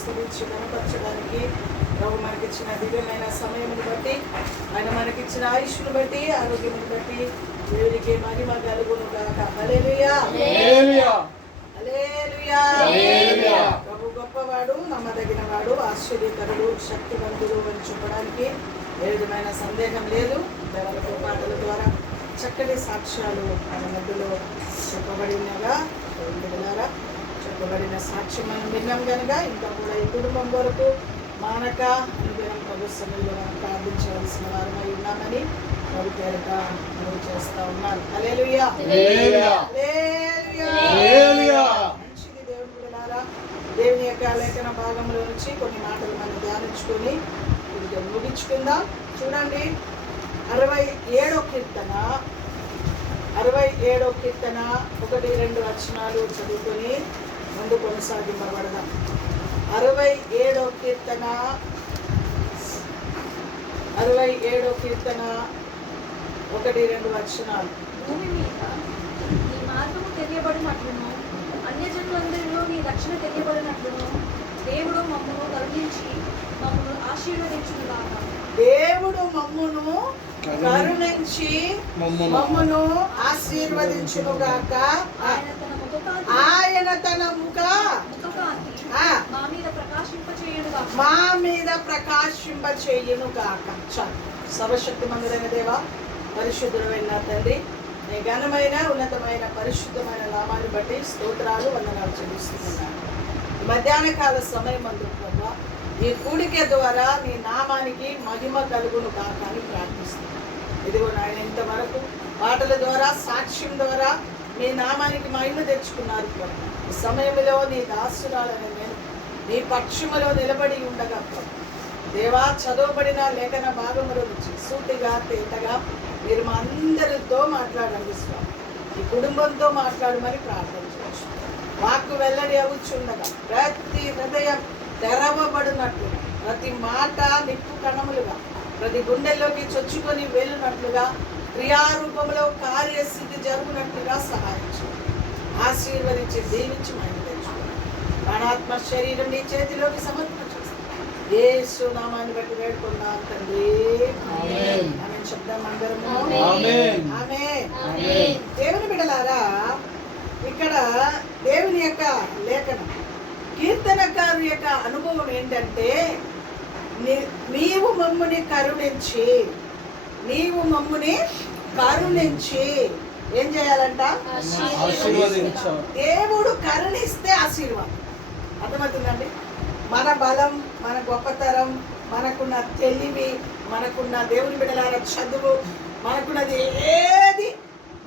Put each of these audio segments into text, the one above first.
స్తుతించి కనపరచడానికి ప్రభు మనకిచ్చిన దివ్యమైన సమయమును బట్టి, ఆయన మనకిచ్చిన ఆయుష్ను బట్టి, ఆరోగ్యమును బట్టి దేవునికి మహిమ కలుగును గాక. హల్లెలూయా, హల్లెలూయా, హల్లెలూయా. ప్రభు గొప్పవాడు, నమ్మదగిన వాడు, ఆశ్చర్యకరుడు, శక్తివంతుడు అని చెప్పడానికి ఏ విధమైన సందేహం లేదు. దేవతల పాటల ద్వారా చక్కటి సాక్ష్యాలు ఆయన మధ్యలో చెప్పబడినగా చెప్పబడిన సాక్ష్యం మనం విన్నాం కనుక ఇంకా కూడా ఈ కుటుంబం వరకు మానక అనుదినం ప్రభు సన్నిధిలో మనం ప్రార్థించవలసిన వారమై ఉన్నామని ప్రభు పేరిట మనం చేస్తా ఉన్నారు. హల్లెలూయా, హల్లెలూయా. మంచిది దేవుని బిడ్డలారా, దేవుని యొక్క లేఖన భాగంలో నుంచి కొన్ని మాటలు మనం ధ్యానించుకొని ముగించుకుందాం. చూడండి, 67వ కీర్తన 1-2 వచనాలు చదువుకొని ముందు కొనసాగింపబడదాం. 67వ కీర్తన 1-2 వచనాలు. భూమి మీద నీ మార్గము తెలియబడినట్లును, అన్యజనులందరిలో నీ రక్షణ తెలియబడినట్లును దేవుడు మమ్మను కరుణించి మమ్మను ఆశీర్వదించుగాక. దేవుడు మమ్మును కరుణించి మమ్మును ఆశీర్వదించునుగాక. ఆయన తన ముఖ మా మీద ప్రకాశింపచేయునుగాక. సర్వశక్తి మందిరైన దేవా, పరిశుద్ధుడైన తండ్రి, నీ ఘనమైన ఉన్నతమైన పరిశుద్ధమైన నామాన్ని బట్టి స్తోత్రాలు, వందనాలు చెల్లిస్తున్నాను. మధ్యాహ్న కాల సమయం అందు ప్రభా, ఈ కూడిక ద్వారా నీ నామానికి మహిమ కలుగును కాక అని ప్రార్థిస్తున్నాను. ఇదిగో నాయన, ఇంతవరకు పాటల ద్వారా సాక్ష్యం ద్వారా నీ నామానికి మహిమ తెచ్చుకున్నారు ప్రభు. ఈ సమయంలో నీ దాసురాలని నేను నీ పక్షములో నిలబడి ఉండగా ప్రభు దేవా, చదవబడిన లేఖన భాగముల నుంచి సూటిగా తేటగా మీరు మా అందరితో మాట్లాడండి స్వామి. ఈ కుటుంబంతో మాట్లాడమని ప్రార్థించవచ్చు. వాక్కు వెల్లడి అవుచుండగా ప్రతి హృదయం తెరవబడినట్లుగా, ప్రతి మాట నిప్పు కణములుగా ప్రతి గుండెల్లోకి చొచ్చుకొని వెళ్ళినట్లుగా, క్రియారూపంలో కార్యసిద్ధి జరుగునట్లుగా సహాయం చేయండి. ఆశీర్వదించి దీవించి మహిమ తెచ్చుకోండి. ప్రాణాత్మ శరీరం నీ చేతిలోకి సమర్పణ చేస్తాను. యేసు నామాన్ని బట్టి వేడుకున్నాను తండ్రి, ఆమేన్. శబ్దం అందరము ఆమేన్, ఆమేన్. దేవుని బిడ్డలారా, ఇక్కడ దేవుని యొక్క లేఖనం, కీర్తనకారు యొక్క అనుభవం ఏంటంటే, నీవు మమ్ముని కరుణించి ఏం చేయాలంట? దేవుడు కరుణిస్తే ఆశీర్వాదం. అర్థమవుతుందండి? మన బలం, మన గొప్పతరం, మనకున్న తెలివి, మనకున్న దేవుని బిడ్డలార చదువు, మనకున్నది ఏది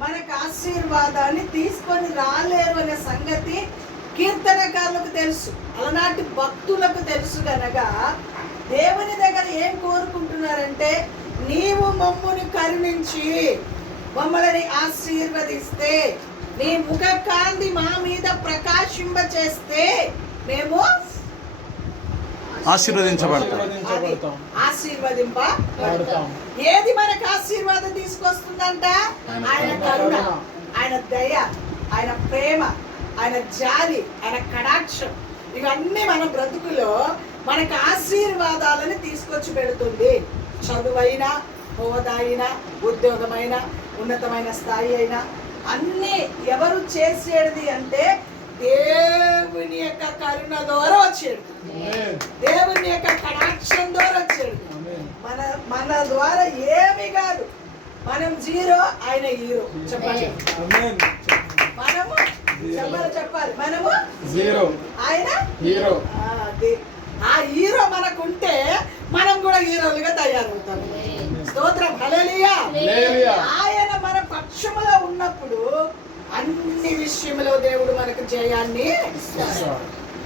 మనకు ఆశీర్వాదాన్ని తీసుకొని రాలేరు అనే సంగతి కీర్తనకారులకు తెలుసు, అలనాటి భక్తులకు తెలుసు. గనగా దేవుని దగ్గర ఏం కోరుకుంటున్నారంటే, నీవు మమ్ముని కరుణించి మమ్మల్ని ఆశీర్వదిస్తే, నీ ముఖ కాంతి మా మీద ప్రకాశింప చేస్తే మేము ఆశీర్వదింపబడతాం. ఏది మనకు ఆశీర్వాదం తీసుకొస్తుందంట? ఆయన కరుణ, ఆయన దయ, ఆయన ప్రేమ, ఆయన జాలి, ఆయన కటాక్షం. ఇవన్నీ మన బ్రతుకులో మనకు ఆశీర్వాదాలను తీసుకొచ్చి పెడుతుంది. చదువైనా, హోదా అయినా, ఉద్యోగమైనా, ఉన్నతమైన స్థాయి అయినా అన్నీ ఎవరు చేసేది అంటే దేవుని యొక్క కరుణ ద్వారా వచ్చేది, దేవుని యొక్క కటాక్షం ద్వారా వచ్చేది. మన ద్వారా ఏమి కాదు. మనం జీరో, ఆయన హీరో. చెప్పండి, మనము చెప్పాలి మనము జీరో, ఆయన హీరో. ఆ హీరో మనకుంటే మనం కూడా హీరోలుగా తయారవుతాం. స్తోత్రం, హల్లెలూయా. ఆయన మన పక్షములో ఉన్నప్పుడు అన్ని విషయంలో దేవుడు మనకు జయాన్ని ఇస్తాడు.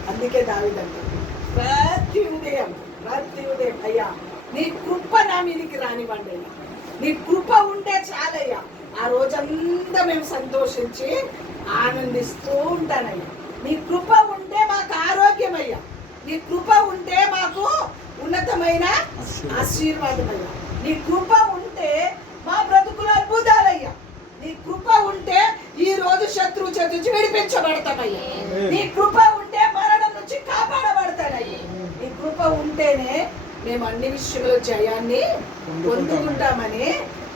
అందుకే దావీదు అంటాడు, ప్రతి ఉదయం అయ్యా నీ కృప నా మీదికి రానివ్వండి అయ్యా, నీ కృప ఉంటే చాలయ్యా, ఆ రోజంతా మేము సంతోషించి ఆనందిస్తూ ఉంటానయ్యా. నీ కృప ఉంటే మాకు ఆరోగ్యం అయ్యా, నీ కృప ఉంటే మాకు ఉన్నతమైన ఆశీర్వాదం అయ్యా, నీ కృప ఉంటే మా బ్రతుకులు అద్భుతాలయ్యా, నీ కృప ఉంటే ఈ రోజు శత్రువు చేతి నుంచి విడిపించబడతామయ్యా, నీ కృప ఉంటే మరణం నుంచి కాపాడబడతాడయ్యా. మేము అన్ని విషయంలో జయాన్ని పొందుకుంటామని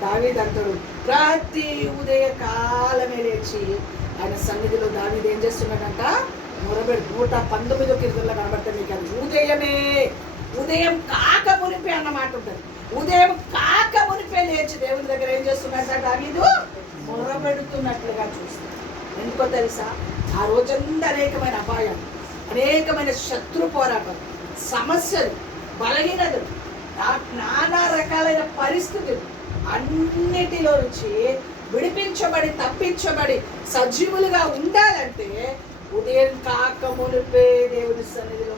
దావీదంతుడు ప్రతి ఉదయ కాలమే లేచి ఆయన సన్నిధిలో దావీదు ఏం చేస్తున్నాడంట? మొరబెడు. 119 కీర్తనలో కనబడితే మీకు అది ఉదయం కాక మునిపే అన్నమాట ఉంటుంది. ఉదయం కాక మునిపే లేచి దేవుని దగ్గర ఏం చేస్తున్నాడంట? దావీదు మొరబెడుతున్నట్లుగా చూస్తాం. ఎందుకో తెలుసా? ఆ రోజంతా అనేకమైన అపాయాలు, అనేకమైన శత్రు పోరాటం, సమస్యలు, బలహీనతలు, నానా రకాలైన పరిస్థితులు అన్నిటిలో నుంచి విడిపించబడి తప్పించబడి సజీవులుగా ఉండాలంటే ఉదయం కాక మునిపే దేవుని సన్నిధిలో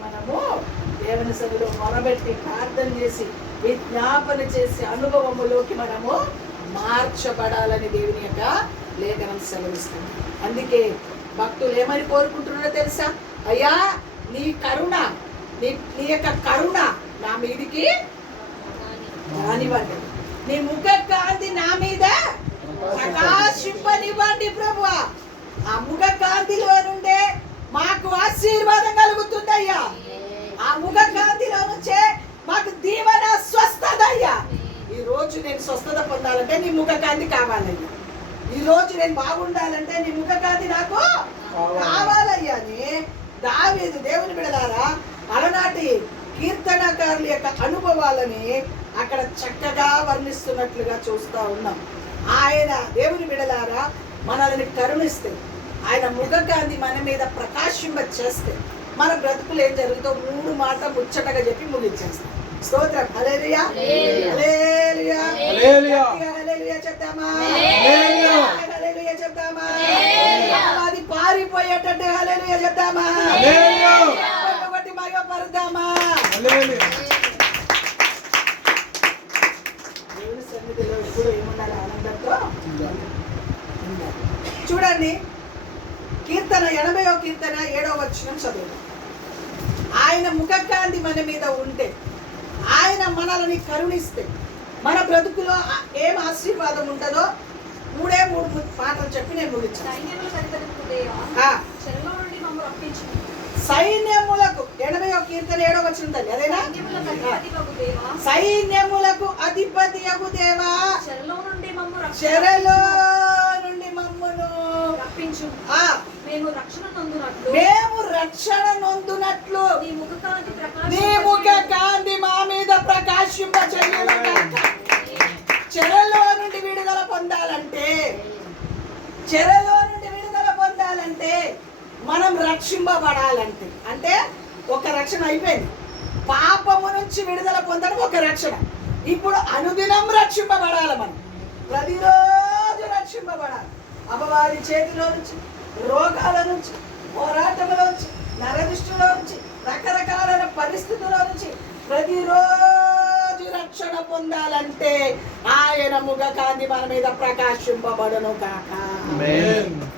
దేవుని సన్నిధిలో మొరబెట్టి ప్రార్థన చేసి విజ్ఞాపన చేసి అనుభవములోకి మనము మార్చబడాలని దేవుని యొక్క లేఖనం సెలవిస్తుంది. అందుకే భక్తులు ఏమని కోరుకుంటున్నారో తెలుసా? అయ్యా నీ కరుణ, నీ యొక్క కరుణ నా మీదికి రానివ్వండి, నీ ముఖ కాంతి నా మీద ప్రకాశింపనివ్వండి ప్రభువా. ఆ ముఖ కాంతిలో నుండే మాకు ఆశీర్వాదం కలుగుతుందయ్యా. ఆ ముఖ కాంతిలో నుంచే మాకు దీవెన, స్వస్థత అయ్యా. ఈ రోజు నేను స్వస్థత పొందాలంటే నీ ముఖ కాంతి కావాలయ్యా. ఈ రోజు నేను బాగుండాలంటే నీ ముఖ కాంతి నాకు కావాలయ్యా అని దావీదు దేవుని బిడ్డలారా అలనాటి కీర్తనకారుల యొక్క అనుభవాలని అక్కడ చక్కగా వర్ణిస్తున్నట్లుగా చూస్తూ ఉన్నాం. ఆయన దేవుని బిడ్డలారా మనల్ని కరుణిస్తే, ఆయన ముఖకాంతి మన మీద ప్రకాశింప చేస్తే మన బ్రతుకులు ఏం జరుగుతో 3 మాట ముచ్చటగా చెప్పి ముగించేస్తాం. స్తోత్రం. హల్లెలూయా, హల్లెలూయా, హల్లెలూయా, హల్లెలూయా చెప్తామా? హల్లెలూయా, హల్లెలూయా చెప్తామా? అది పారిపోయేటట్టు హల్లెలూయా చెప్తామా? హల్లెలూయా, ఒకటి మగపడదామా? హల్లెలూయా. దేవుని సన్నిధిలో ఎప్పుడు ఏముండాలి? ఆనందంతో చూడండి. కీర్తన 80వ కీర్తన 7వ వచనం చదువు. ఆయన ముఖకాంతి మన మీద ఉంటే, ఆయన మనల్ని కరుణిస్తే మన బ్రతుకులో ఏం ఆశీర్వాదం ఉంటుందో 3 మాటలు చెప్పి నేను ముగించాను. సైన్యములకు 80వ కీర్తన 7వ వచనం తల్లి అదేనా? సైన్యములకు అధిపతియగు దేవా, చెరలో నుండి మమ్మును రప్పించు. మేము రక్షణ నొందునట్లు నీ ముఖ కాంతి మా మీద ప్రకాశింప చెయ్యును. చెరలో నుండి విడుదల పొందాలంటే మనం రక్షింపబడాలంటే, అంటే ఒక రక్షణ అయిపోయింది. పాపము నుంచి విడుదల పొందడం ఒక రక్షణ. ఇప్పుడు అనుదినం రక్షింపబడాలి. మనం ప్రతిరోజు రక్షింపబడాలి. అపవాది చేతిలో నుంచి, రోగాల నుంచి, పోరాటముల నుంచి, నరదిష్టిలో నుంచి, రకరకాలైన పరిస్థితుల నుంచి ప్రతిరోజు రక్షణ పొందాలంటే ఆయన ముఖ కాంతి మన మీద ప్రకాశింపబడును కాక.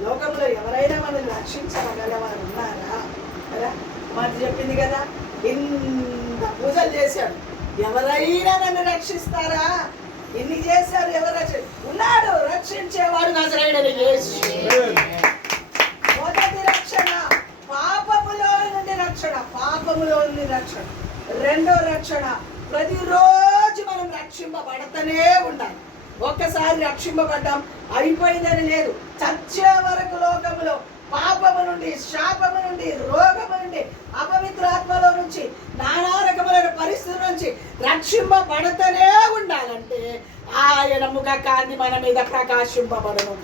లోకంలో ఎవరైనా మనల్ని రక్షించగలవారు ఉన్నారా? కదా మాట చెప్పింది కదా, ఇంత పూజలు చేశాడు, ఎవరైనా నన్ను రక్షిస్తారా? ఎన్ని చేశారు, ఎవరు ఉన్నాడు? రక్షించేవాడు నజరేయుడైన యేసు. మొదటి రక్షణ పాపములో నుండి రక్షణ. రెండో రక్షణ ప్రతిరోజు మనం రక్షింపబడతనే ఉండాలి. ఒక్కసారి రక్షింపబడ్డాం అయిపోయిందని లేదు. చచ్చే వరకు లోకములో పాపము నుండి, శాపము నుండి, రోగము నుండి, అపవిత్రాత్మలో నుంచి, నానా రకములైన పరిస్థితుల నుంచి రక్షింపబడతనే ఉండాలంటే ఆయన ముఖ కాంతి మన మీద ప్రకాశింపబడను.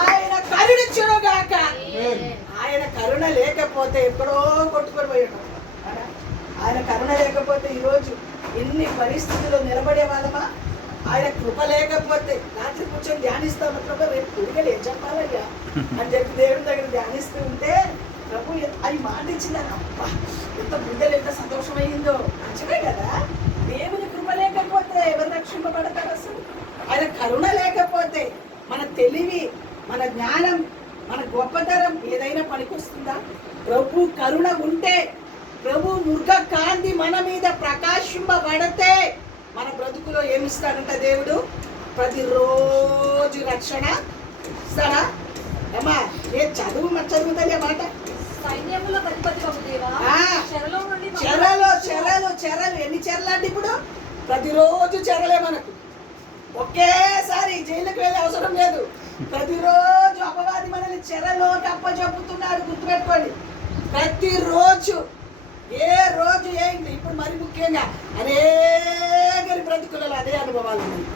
ఆయన కరుణించునుగాక. ఆయన కరుణ లేకపోతే ఎక్కడో కొట్టుకొని పోయాడు. ఆయన కరుణ లేకపోతే ఈరోజు ఎన్ని పరిస్థితుల్లో నిలబడే వాళ్ళమా? ఆయన కృప లేకపోతే రాత్రి కూర్చొని ధ్యానిస్తాం, ప్రభు రేపు గుడిగలు ఏం చెప్పాలయ్యా అని చెప్పి దేవుని దగ్గర ధ్యానిస్తూ ఉంటే ప్రభు అది మాట ఇచ్చిందని అబ్బా ఎంత బిడ్డలు ఎంత సంతోషమైందో. మంచిదే కదా. దేవుని కృప లేకపోతే ఎవరు రక్షింపబడతారు? అసలు ఆయన కరుణ లేకపోతే మన తెలివి, మన జ్ఞానం, మన గొప్పతనం ఏదైనా పనికొస్తుందా? ప్రభు కరుణ ఉంటే, ప్రభు ముఖ కాంతి మన మీద ప్రకాశింపబడితే మన బ్రతుకులో ఏమిస్తాడంట దేవుడు? ప్రతిరోజు రక్షణ ఇస్తాడా? అమ్మా ఏ చదువుతుంది మాట. చెరలు. ఎన్ని చెరలు అంటే ఇప్పుడు ప్రతిరోజు చెరలే మనకు. ఒకేసారి జైలుకి వెళ్ళే అవసరం లేదు. ప్రతిరోజు అపవాది మనల్ని చెరలోకి అప్పచెప్పుతున్నాడు. గుర్తుపెట్టుకోండి, ప్రతిరోజు. ఏ రోజు ఏంటి ఇప్పుడు మరి ముఖ్యంగా అనేకరి బ్రతుకులలో అదే అనుభవాలు ఉన్నాయి.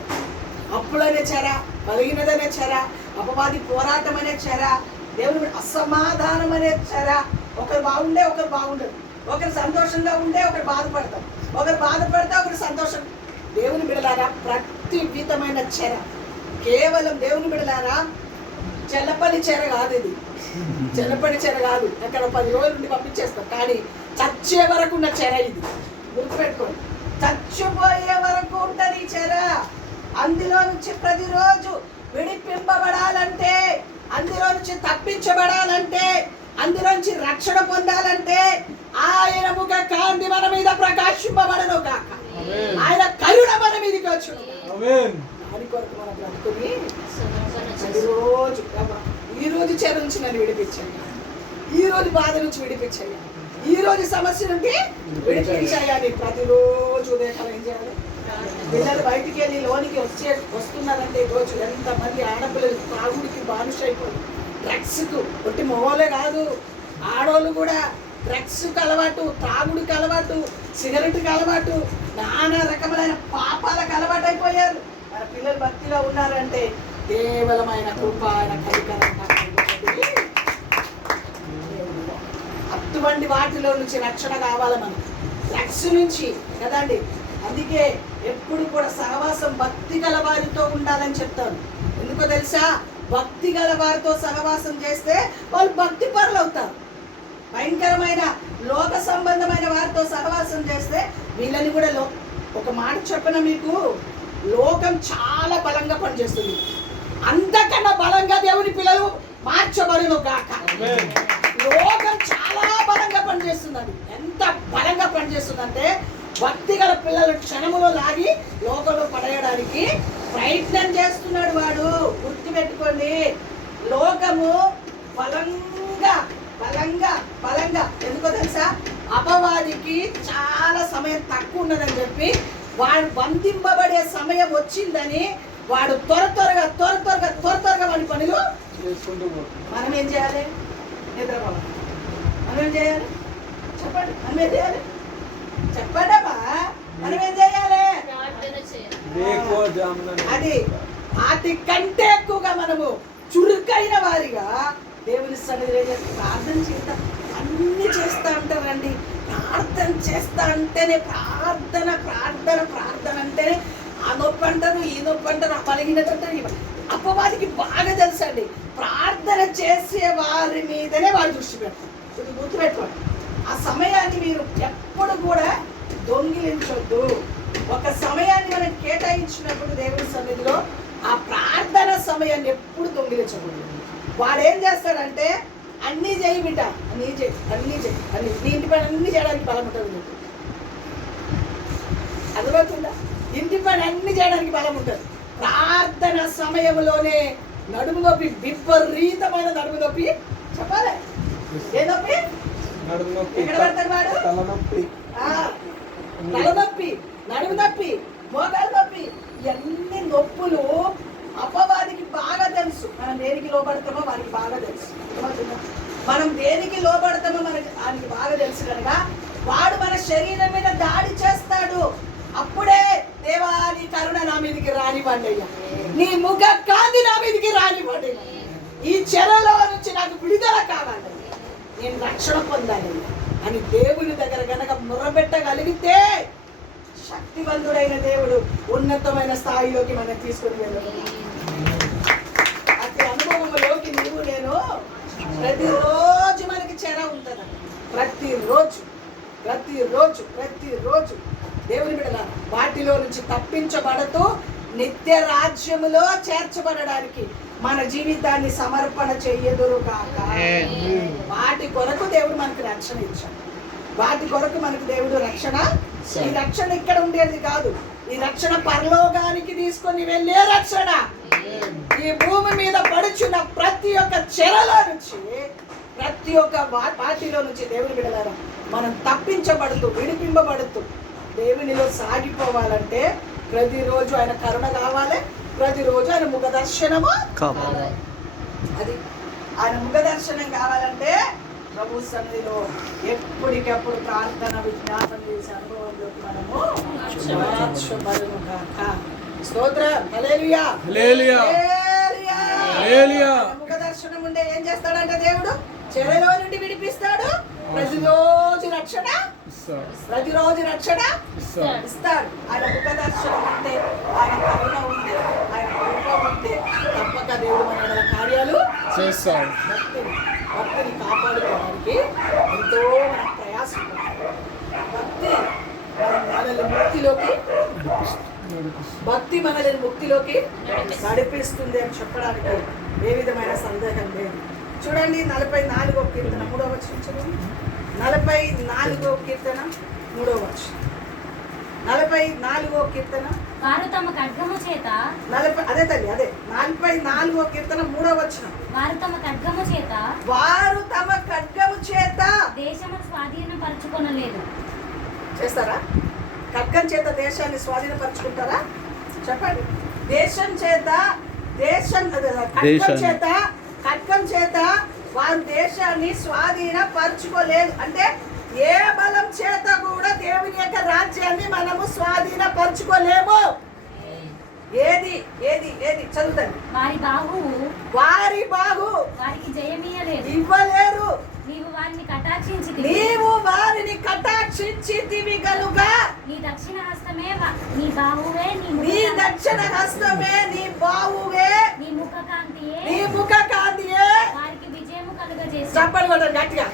అప్పులనే చెర, బలహీనదనే చెర, అపవాది పోరాటం అనే చెర, దేవుని అసమాధానం అనే చెర. ఒకరు బాగుండే ఒకరు బాగుండదు, ఒకరు సంతోషంగా ఉండే ఒకరు బాధపడతాం, ఒకరు బాధపడితే ఒకరు సంతోషం. దేవుని బిడలారా, ప్రతి విధమైన చెర కేవలం దేవుని బిడలారా చెల్లపల్లి చెర కాదు. ఇది చెల్లపల్లి చెర కాదు. అక్కడ 10 రోజుల నుండి పంపించేస్తాం, కానీ చచ్చే వరకు ఉన్న చెర ఇది. గుర్తుపెట్టుకోండి, చచ్చిపోయే వరకు ఉంటుంది ఈ చెర. అందులో నుంచి ప్రతిరోజు విడిపింపబడాలంటే, అందులో నుంచి తప్పించబడాలంటే, అందులో నుంచి రక్షణ పొందాలంటే ఆయన ముఖ కాంతి మన మీద ప్రకాశింపబడను కాక, ఆయన కరుణ మన మీదకి వచ్చును. దాని కొరకు మనం బ్రతుకుని ప్రతిరోజు ఈ రోజు చెర నుంచి నన్ను విడిపించండి, ఈ రోజు బాధ నుంచి విడిపించండి, ఈ రోజు సమస్య నుండి విడిపించాలి. ప్రతిరోజు ఉదయకాలం ఏం చేయాలి? పిల్లలు బయటికి వెళ్ళి లోనికి వస్తున్నారంటే రోజు ఎంతమంది ఆడపిల్లలు తాగుడికి బానిస అయిపోయి, డ్రగ్స్కు ఒట్టి మొగోలే కాదు, ఆడోళ్ళు కూడా డ్రగ్స్కి అలవాటు, తాగుడికి అలవాటు, సిగరెట్కి అలవాటు, నానా రకములైన పాపాలకు అలవాటు అయిపోయారు. మన పిల్లలు భక్తిలో ఉన్నారంటే కేవలం ఆయన కృప, ఆయన కనికరం. అటువంటి వాటిలో నుంచి రక్షణ కావాలి మనం, డ్రగ్స్ నుంచి కదండి. అందుకే ఎప్పుడు కూడా సహవాసం భక్తి గల వారితో ఉండాలని చెప్తాను. ఎందుకో తెలుసా? భక్తి గల వారితో సహవాసం చేస్తే వాళ్ళు భక్తి పరులు అవుతారు. భయంకరమైన లోక సంబంధమైన వారితో సహవాసం చేస్తే వీళ్ళని కూడా ఒక మాట చెప్పిన మీకు, లోకం చాలా బలంగా పనిచేస్తుంది. అంతకన్నా బలంగా దేవుని పిల్లలు మార్చబడును గాక. లోకం చాలా బలంగా పనిచేస్తుంది. అది ఎంత బలంగా పనిచేస్తుందంటే భక్తి గల పిల్లలు క్షణములో లాగి లోకంలో పడేయడానికి ప్రయత్నం చేస్తున్నాడు వాడు. గుర్తుపెట్టుకోండి, లోకము బలంగా బలంగా బలంగా. ఎందుకో తెలుసా? అపవాదికి చాలా సమయం తక్కువ ఉన్నదని చెప్పి వాడు బంధింపబడే సమయం వచ్చిందని వాడు త్వర త్వరగా వాడి పనులు చేసుకుంటూ పోతాడు. మనం ఏం చేయాలి? నిద్రపోవాలి. మనం ఏం చేయాలి? చెప్పండి, మనం ఏం చేయాలి? చెప్పండమ్మా, మనం ఏం చేయాలి? అది వాటి కంటే ఎక్కువగా మనము చురుకైన వారిగా దేవుని సన్నిధిలో ప్రార్థన చేద్దాం. అన్ని చేస్తా ఉంటారండి. ప్రార్థన చేస్తా అంటేనే ప్రార్థన ప్రార్థన ప్రార్థన అంటేనే ఆ నొప్పి అంటారు, ఈ నొప్పి అంటారు, ఆ పలిగినట్టు అంటారు. అపవాదికి బాగా తెలుసండి, ప్రార్థన చేసే వారి మీదనే వారు దృష్టి పెడతారు. ఇది గుర్తుపెట్టుకోండి. ఆ సమయాన్ని మీరు ఎప్పుడు కూడా దొంగిలించొద్దు. ఒక సమయాన్ని మనం కేటాయించినప్పుడు దేవుని సన్నిధిలో ఆ ప్రార్థన సమయాన్ని ఎప్పుడు దొంగిలించకూడదు. వాడు ఏం చేస్తాడంటే, అన్నీ చేయి బిడ్డ, అన్నీ చేయి, అన్నీ చేయి, అన్ని నీ ఇంటి పని అన్నీ చేయడానికి బలం ఉంటుంది నీకు. అర్థమవుతుందా? ఇంటి పని అన్ని చేయడానికి బలం ఉంటుంది. ప్రార్థన సమయంలోనే నడుము నొప్పి, విపరీతమైన నడుము నొప్పి. చెప్పాలి, ఏ నొప్పి? ఎక్కడ పడతాడు వాడు? తలనొప్పి, నడుము నొప్పి, మోకాలు నొప్పి. ఇవన్నీ నొప్పులు అపవాదికి బాగా తెలుసు. మనం దేనికి లోబడతామో వారికి బాగా తెలుసు. మనం దేనికి లోబడతామో వారికి బాగా తెలుసు కనుక వాడు మన శరీరం మీద దాడి చేస్తాడు. అప్పుడే దేవా నీ కరుణ నా మీదకి రానివ్వండి అయ్యా, నీ ముఖ కాంతి నా మీదకి రానివ్వండి, ఈ చెరలో నుంచి నాకు విడుదల కావాలి, నేను రక్షణ పొందాలి అని దేవుని దగ్గర గనక మొరబెట్టగలిగితే శక్తివంతుడైన దేవుడు ఉన్నతమైన స్థాయిలోకి మనం తీసుకుని వెళ్ళాలి. అతి అనుభవంలోకి నీవు నేను ప్రతిరోజు మనకి చెర ఉంటుంది. ప్రతిరోజు ప్రతిరోజు ప్రతిరోజు దేవుని బిడ్డల వాటిలో నుంచి తప్పించబడుతూ నిత్య రాజ్యములో చేర్చబడడానికి మన జీవితాన్ని సమర్పణ చెయ్యదురు కాక. వాటి కొరకు దేవుడు మనకు రక్షణ ఇచ్చాడు. వాటి కొరకు మనకు దేవుడు రక్షణ. ఈ రక్షణ ఇక్కడ ఉండేది కాదు. ఈ రక్షణ పరలోకానికి తీసుకొని వెళ్ళే రక్షణ. ఈ భూమి మీద పడుచున్న ప్రతి ఒక్క చెరలో నుంచి, ప్రతి ఒక్క వాటిలో నుంచి దేవుని బిడ్డలారా మనం తప్పించబడుతూ, విడిపింపబడుతూ దేవునిలో సాగిపోవాలంటే ప్రతిరోజు ఆయన కరుణ కావాలి, ప్రతిరోజు ఆయన ముఖ దర్శనము కావాలి. అది ఆయన ముఖ దర్శనం కావాలంటే ప్రభు సన్నిధిలో ఎప్పటికప్పుడు ప్రార్థన విజ్ఞాపన చేసే అనుభవంలోకి మనము మార్చబడును గాక. స్తోత్రం. హల్లెలూయా, హల్లెలూయా, హల్లెలూయా. ముఖ దర్శనం ఉండే ఏం చేస్తాడంటే దేవుడు చెరలో నుండి విడిపిస్తాడు, ప్రతిరోజు రక్షణ ఇస్తాడు. ఆయన ముఖ దర్శనం ఉంటే, ఆయన కరుణ ఉంటే, ఆయన కృప ఉంటే తప్పక దేవుడు మన కార్యాలు చేస్తాడు. భక్తిని కాపాడుకోవడానికి ఎంతో మన ప్రయాసం. భక్తి మనల్ని ముక్తిలోకి నడిపిస్తుంది అని చెప్పడానికి ఏ విధమైన సందేహం లేదు. చూడండి 44వ కీర్తన 3వ వచనం చూడండి. 44వ కీర్తన 3వ వచనం. 44వ కీర్తన వారు తమ ఖడ్గము చేత అదే 44వ కీర్తన 3వ వచనం. వారు తమ ఖడ్గము చేత దేశమును స్వాధీనపరచుకొనలేదు. చేస్తారా? ఖడ్గం చేత దేశాన్ని స్వాధీనపరచుకుంటారా? చెప్పండి. ఖడ్గం చేత వారు దేశాన్ని స్వాధీనపరచుకోలేదు. అంటే ఏ బలం చేత కూడా దేవుని యొక్క రాజ్యాన్ని మనము స్వాధీనపరచుకోలేము. ఏది ఏది ఏది చదువుతండి. వారి బాహు వారికి జయమియ్యలేదు. ఇవ్వలేరు. నీవు వారిని కటాక్షించితివి గనుక నీ దక్షిణ హస్తమే నీ బాహువే నీ బాహువే నీ ముఖ కాంతియే వారికి విజయము కలుగజేసి. చెప్పండి కూడా గట్టిగా.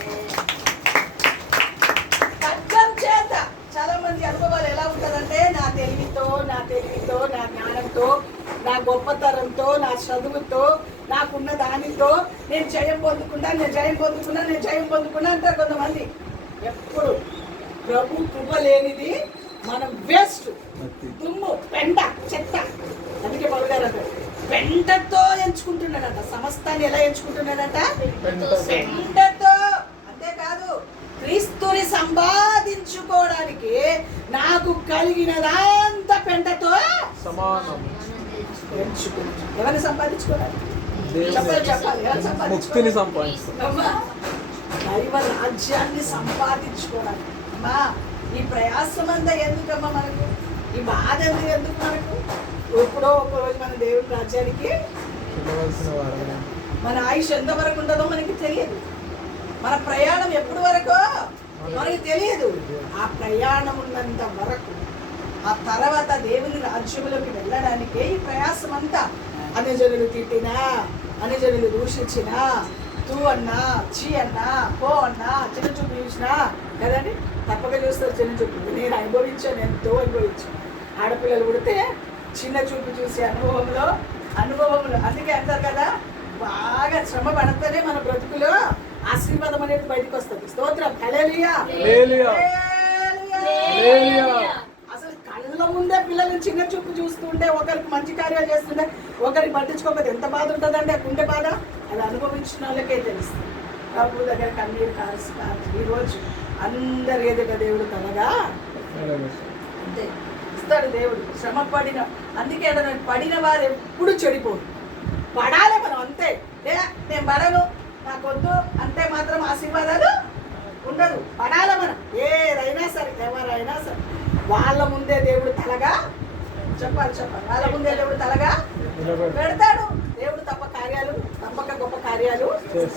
ఖడ్గం చేత చాలా మంది అనుభవాలు ఎలా ఉంటుందంటే నా తెలివితో నా జ్ఞానంతో నా గొప్పతనంతో నా చదువుతో నాకున్న దానితో నేను జయం పొందుకున్నా అంటారు కొంతమంది. ఎప్పుడు ప్రభు కృప లేనిది మనం వేస్ట్, దుమ్ము, పెంట, చెత్త. అందుకే పౌలు గారు అంటారు పెంటతో ఎంచుకుంటున్నాడంట. సమస్తాన్ని ఎలా ఎంచుకుంటున్నాడంట? పెంటతో. అంతేకాదు క్రీస్తుని సంపాదించుకోవడానికి నాకు కలిగినదంతా పెంటతో సమానం. ఎవరిని సంపాదించుకోవడానికి? ముక్తిని సంపాదించుకోవాలి, దైవ రాజ్యాన్ని సంపాదించుకోవడానికి. అమ్మా ఈ ప్రయాసం అంతా ఎందుకమ్మా మనకు? ఈ బాధ ఎందుకు మనకు? ఎప్పుడో ఒక రోజు మన దేవుడి రాజ్యానికి మన ఆయుష్ ఎంతవరకు ఉంటుందో మనకి తెలియదు. మన ప్రయాణం ఎప్పుడు వరకు మనకి తెలియదు. ఆ ప్రయాణం ఉన్నంత వరకు, ఆ తర్వాత దేవుని రాజ్యంలోకి వెళ్ళడానికే ఈ ప్రయాసం అంతా. అనుజనులు తిట్టినా, అనుజనులు దూషించినా, తూ అన్నా, చీ అన్నా, పో అన్నా, చిన్న చూపు చూసినా కదండి, తప్పక చూస్తారు చిన్న చూపు. నేను ఎంతో అనుభవించాను. ఆడపిల్లలు పుడితే చిన్న చూపు చూసే అనుభవంలో అందుకే అంటారు కదా, బాగా శ్రమ పడితేనే మన బ్రతుకులో ఆశీర్వాదం అనేది బయటకు వస్తుంది. స్తోత్రం. హల్లెలూయా. అసలు కళ్ళ ముందే పిల్లలు చిన్న చూపు చూస్తుంటే, ఒకరికి మంచి కార్యాలు చేస్తుంటే ఒకరికి పట్టించుకోకపోతే ఎంత బాధ ఉంటుందండి. ఆ గుండె బాధ అది అనుభవించిన వాళ్ళకే తెలుస్తుంది. ప్రభు దగ్గర కన్నీరు కాల్సి ఈరోజు అందరి ఎదుట దేవుడు తనగా అంతే ఇస్తాడు దేవుడు. శ్రమ పడిన, అందుకే పడిన వారు ఎప్పుడు చెడిపోరు. పడాలి మనం అంతే. నేను పడను, నాకొద్దు అంటే మాత్రం ఆశీర్వాదాలు ఉండదు. పడాలి మనం. ఏదైనా సరే, ఎవరైనా సరే వాళ్ళ ముందే దేవుడు తలగా చెప్పాలి. వాళ్ళ ముందే దేవుడు తలగా పెడతాడు. దేవుడు తప్పక గొప్ప కార్యాలు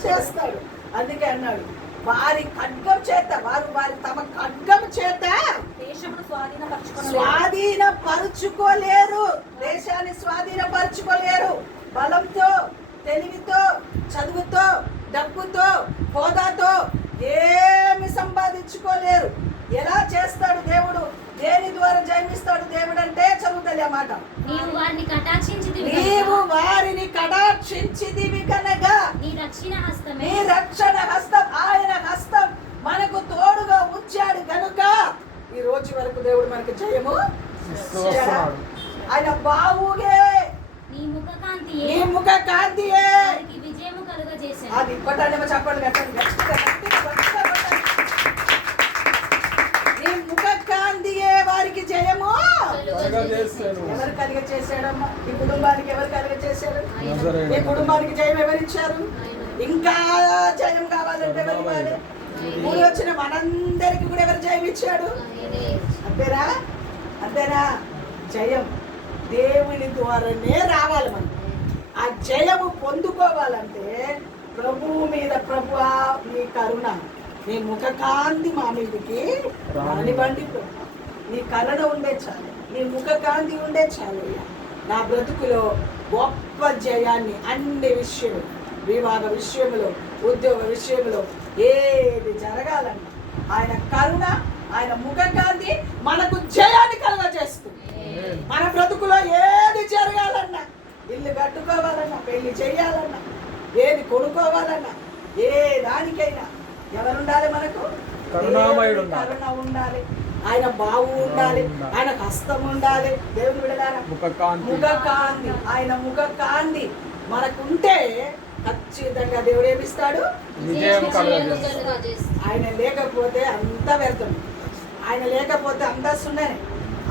చేస్తాడు. అందుకే అన్నాడు వారి ఖడ్గం చేత, వారి తమ ఖడ్గం చేత స్వాధీనపరుచుకోలేరు. దేశాన్ని స్వాధీనపరుచుకోలేరు. బలంతో, తెలివితో, చదువుతో, డబ్బుతో, హోదాతో ఏమి సంపాదించుకోలేరు. ఎలా చేస్తాడు దేవుడు? దేని ద్వారా జయమిస్తాడు దేవుడు అంటే చదువుతుంది ఆ మాట. నీవు వారిని కటాక్షించితివి కనుక నీ రక్షణ హస్తం, ఆయన హస్తం మనకు తోడుగా ఉంచాడు కనుక ఈ రోజు వరకు దేవుడు మనకు జయము. ఆయన బావుగే నీ ముఖ కాంతియే విజయము కలుగజేశాడు. అది కొట్టాలేమో చెప్పండి. నీ ముఖ కాంతియే వారి ఎవరు కలుగ చేశాడమ్మా? ఈ కుటుంబానికి ఎవరు కలుగ చేశాడు? ఈ కుటుంబానికి జయం ఎవరిచ్చారు? ఇంకా జయం కావాలంటే ఎవరు ఇవ్వాలి? ఊరు వచ్చిన మనందరికి కూడా ఎవరు జయం ఇచ్చాడు? అంతేనా? జయం దేవుని ద్వారానే రావాలి. మనం ఆ జయము పొందుకోవాలంటే ప్రభువు మీద, ప్రభువా నీ కరుణ, నీ ముఖకాంతి మా మీదకి రానివ్వండి ప్రభు. నీ కరుణ ఉండే చాలు, నీ ముఖకాంతి ఉండే చాలు. నా బ్రతుకులో గొప్ప జయాన్ని అన్ని విషయంలో, వివాహ విషయంలో, ఉద్యోగ విషయంలో ఏది జరగాలన్నా ఆయన కరుణ, ఆయన ముఖకాంతి మనకు జయాన్ని కలుగజేస్తుంది. మన బ్రతుకులో ఏది జరగాలన్నా, ఇల్లు కట్టుకోవాలన్నా, పెళ్లి చేయాలన్నా, ఏది కొనుక్కోవాలన్నా, ఏ దానికైనా ఎవరుండాలి? మనకు కరుణ ఉండాలి, ఆయన బావు ఉండాలి, ఆయన హస్తం ఉండాలి. దేవుని విడదారా ముఖకాంతి, ఆయన ముఖకాంతి మనకుంటే ఖచ్చితంగా దేవుడు ఏమిస్తాడు? ఆయన లేకపోతే అంత వ్యర్థం, ఆయన లేకపోతే అంత సున్ననే.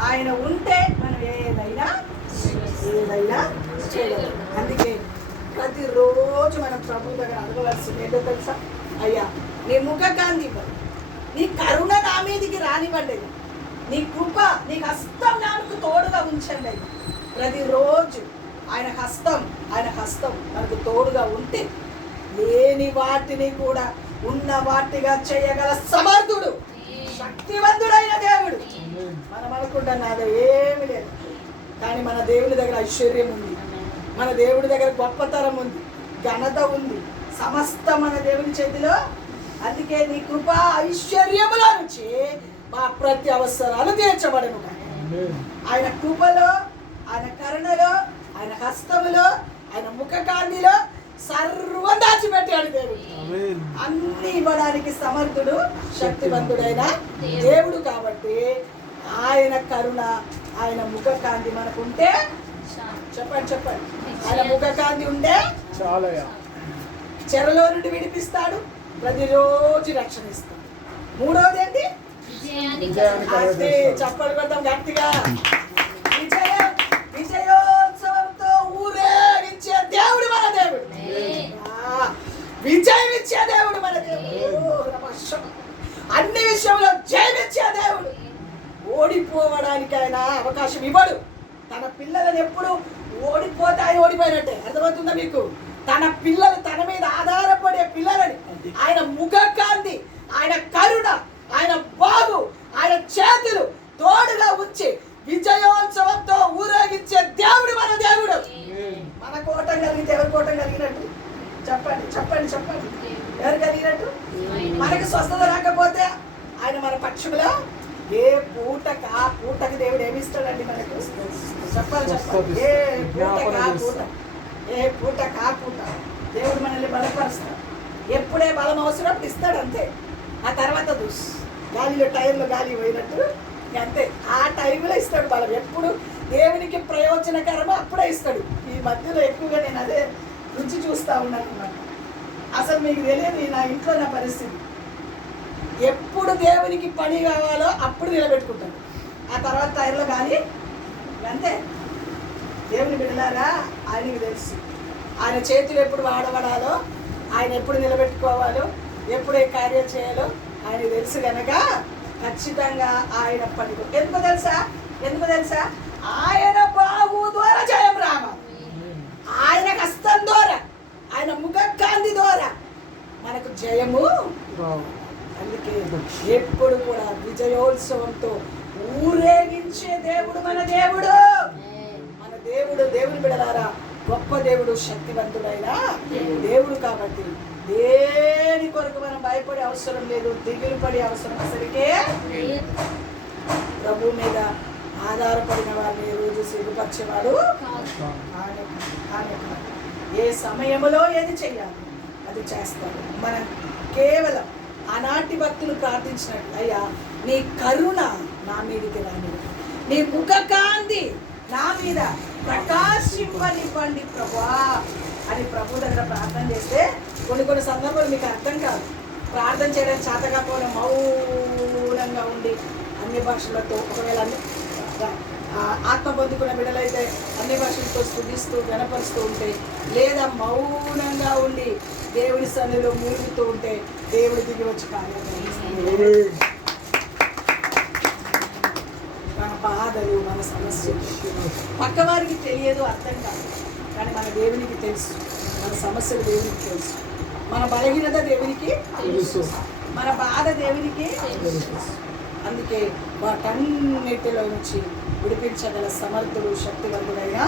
ఆయన ఉంటే మనం ఏదైనా చేయగలం. అందుకే ప్రతిరోజు మనం ప్రభు దగ్గర అడగవలసింది ఏంటో తెలుసా? అయ్యా నీ ముఖకాంతి ఇవ్వండి, నీ కరుణ నా మీదికి రానివ్వండి, నీ కృప, నీ హస్తం నాకు తోడుగా ఉంచండి. ప్రతిరోజు ఆయన హస్తం మనకు తోడుగా ఉంటే లేని వాటిని కూడా ఉన్న వాటిగా చేయగల సమర్థుడు, శక్తివంతుడైన దేవుడు. మనం అనుకుంటాం నాదో ఏమి లేదు, కానీ మన దేవుని దగ్గర ఐశ్వర్యం ఉంది, మన దేవుడి దగ్గర గొప్పతరం ఉంది, ఘనత ఉంది, సమస్తం మన దేవుని చేతిలో. అందుకే నీ కృప ఐశ్వర్యముల నుంచి మా ప్రతి అవసరాలు తీర్చబడను. ఆయన కృపలో, ఆయన కరుణలో, ఆయన హస్తములో, ఆయన ముఖకాంతిలో సర్వం దాచిపెట్టాడు దేవుడు. అన్ని ఇవ్వడానికి సమర్థుడు, శక్తివంతుడైన దేవుడు. కాబట్టి ఆయన కరుణ, ఆయన ముఖకాంతి మనకుంటే చెప్పండి, ఆయన ముఖకాంతి ఉంటే చెరలో నుండి విడిపిస్తాడు, ప్రతిరోజు రక్షణ ఇస్తాడు. మూడోది ఏంటి? అదే చెప్పలు కొడతాం గట్టిగా. విజయోత్సవంతో ఊరేగించే దేవుడు మన దేవుడు, విజయం ఇచ్చే దేవుడు మన దేవుడు, అన్ని విషయంలో జయమిచ్చే దేవుడు. ఓడిపోవడానికి ఆయన అవకాశం ఇవ్వడు. తన పిల్లలను ఎప్పుడు ఓడిపోతే ఆయన ఓడిపోయినట్టే. అర్థమవుతుందా మీకు? తన పిల్లలు, తన మీద ఆధారపడే పిల్లలని ఆయన ముఖకాంతి, ఆయన కరుణ, ఆయన బాగు, ఆయన చేతులు తోడుగా ఉంచి విజయోత్సవంతో ఊరేగించే దేవుడు మన దేవుడు. మన కోటం కలిగితే ఎవరి కోటం కలిగినట్టు? చెప్పండి ఎవరు కలిగినట్టు? మనకి స్వస్థత రాకపోతే ఆయన మన పక్షులో ఏ పూటకు ఆ పూటకి దేవుడు ఏమిస్తాడండి మనకు? చెప్పాలి. ఏ పూటకు ఆ పూట దేవుడు మనల్ని బలపరుస్తాడు. ఎప్పుడే బలం అవసరం అప్పుడు ఇస్తాడు, అంతే. ఆ తర్వాత గాలిలో టైంలో గాలి పోయినట్టు అంతే, ఆ టైంలో ఇస్తాడు బలం. ఎప్పుడు దేవునికి ప్రయోజనకరమో అప్పుడే ఇస్తాడు. ఈ మధ్యలో ఎక్కువగా నేను అదే రుచి చూస్తూ ఉన్నాను అన్నమాట. అసలు మీకు తెలియదు నా ఇంట్లో నా పరిస్థితి. ఎప్పుడు దేవునికి పని కావాలో అప్పుడు నిలబెట్టుకుంటాను, ఆ తర్వాత టైర్లో గాలి అంతే. దేవుని బిడ్డలారా, ఆయనకి తెలుసు ఆయన చేతులు ఎప్పుడు వాడబడాలో, ఆయన ఎప్పుడు నిలబెట్టుకోవాలో, ఎప్పుడు ఏ కార్యం చేయాలో ఆయనకు తెలుసు కనుక ఖచ్చితంగా ఆయన పని. ఎందుకు తెలుసా? ఆయన బాహు ద్వారా జయం రామ, ఆయన హస్తం ద్వారా, ఆయన ముఖకాంతి ద్వారా మనకు జయము. అందుకే ఎప్పుడు కూడా విజయోత్సవంతో ఊరేగించే దేవుడు మన దేవుడు. దేవుని బిడ్డలారా, గొప్ప దేవుడు, శక్తివంతుడైన దేవుడు. కాబట్టి దేని కొరకు మనం భయపడే అవసరం లేదు, దిగులు పడే అవసరం అసలుకే. ప్రభు మీద ఆధారపడిన వారిని రోజు సిగ్గుపరిచేవాడు ఏ సమయంలో ఏది చెయ్యాలి అది చేస్తాడు. మనం కేవలం ఆనాటి భక్తులు ప్రార్థించినట్టు, అయ్యా నీ కరుణ నా మీదకి రాని, నీ ముఖకాంతి నా మీద ప్రకాశింపనివ్వండి ప్రభువా అని ప్రభు దగ్గర ప్రార్థన చేస్తే కొన్ని సందర్భాలు మీకు అర్థం కాదు. ప్రార్థన చేయడానికి చేతకపోవడం, మౌనంగా ఉండి అన్ని భాషలతో ఒకవేళ ఆత్మ పొందుకున్న బిడ్డలైతే అన్ని భాషలతో స్తుతిస్తూ గణపరుస్తూ ఉంటే, లేదా మౌనంగా ఉండి దేవుని సన్నిధిలో మూలుగుతూ ఉంటే దేవుడు దిగి వచ్చి కార్యం మన బాధలు మన సమస్యలు పక్కవారికి తెలియదు, అర్థం కాదు. కానీ మన దేవునికి తెలుసు. మన సమస్యలు దేవునికి తెలుసు. మన బలహీనత దేవునికి తెలుసు. మన బాధ దేవునికి తెలుసు. అందుకే వాటన్నిటిలో నుంచి విడిపించగల సమర్థుడు శక్తివంతుడైన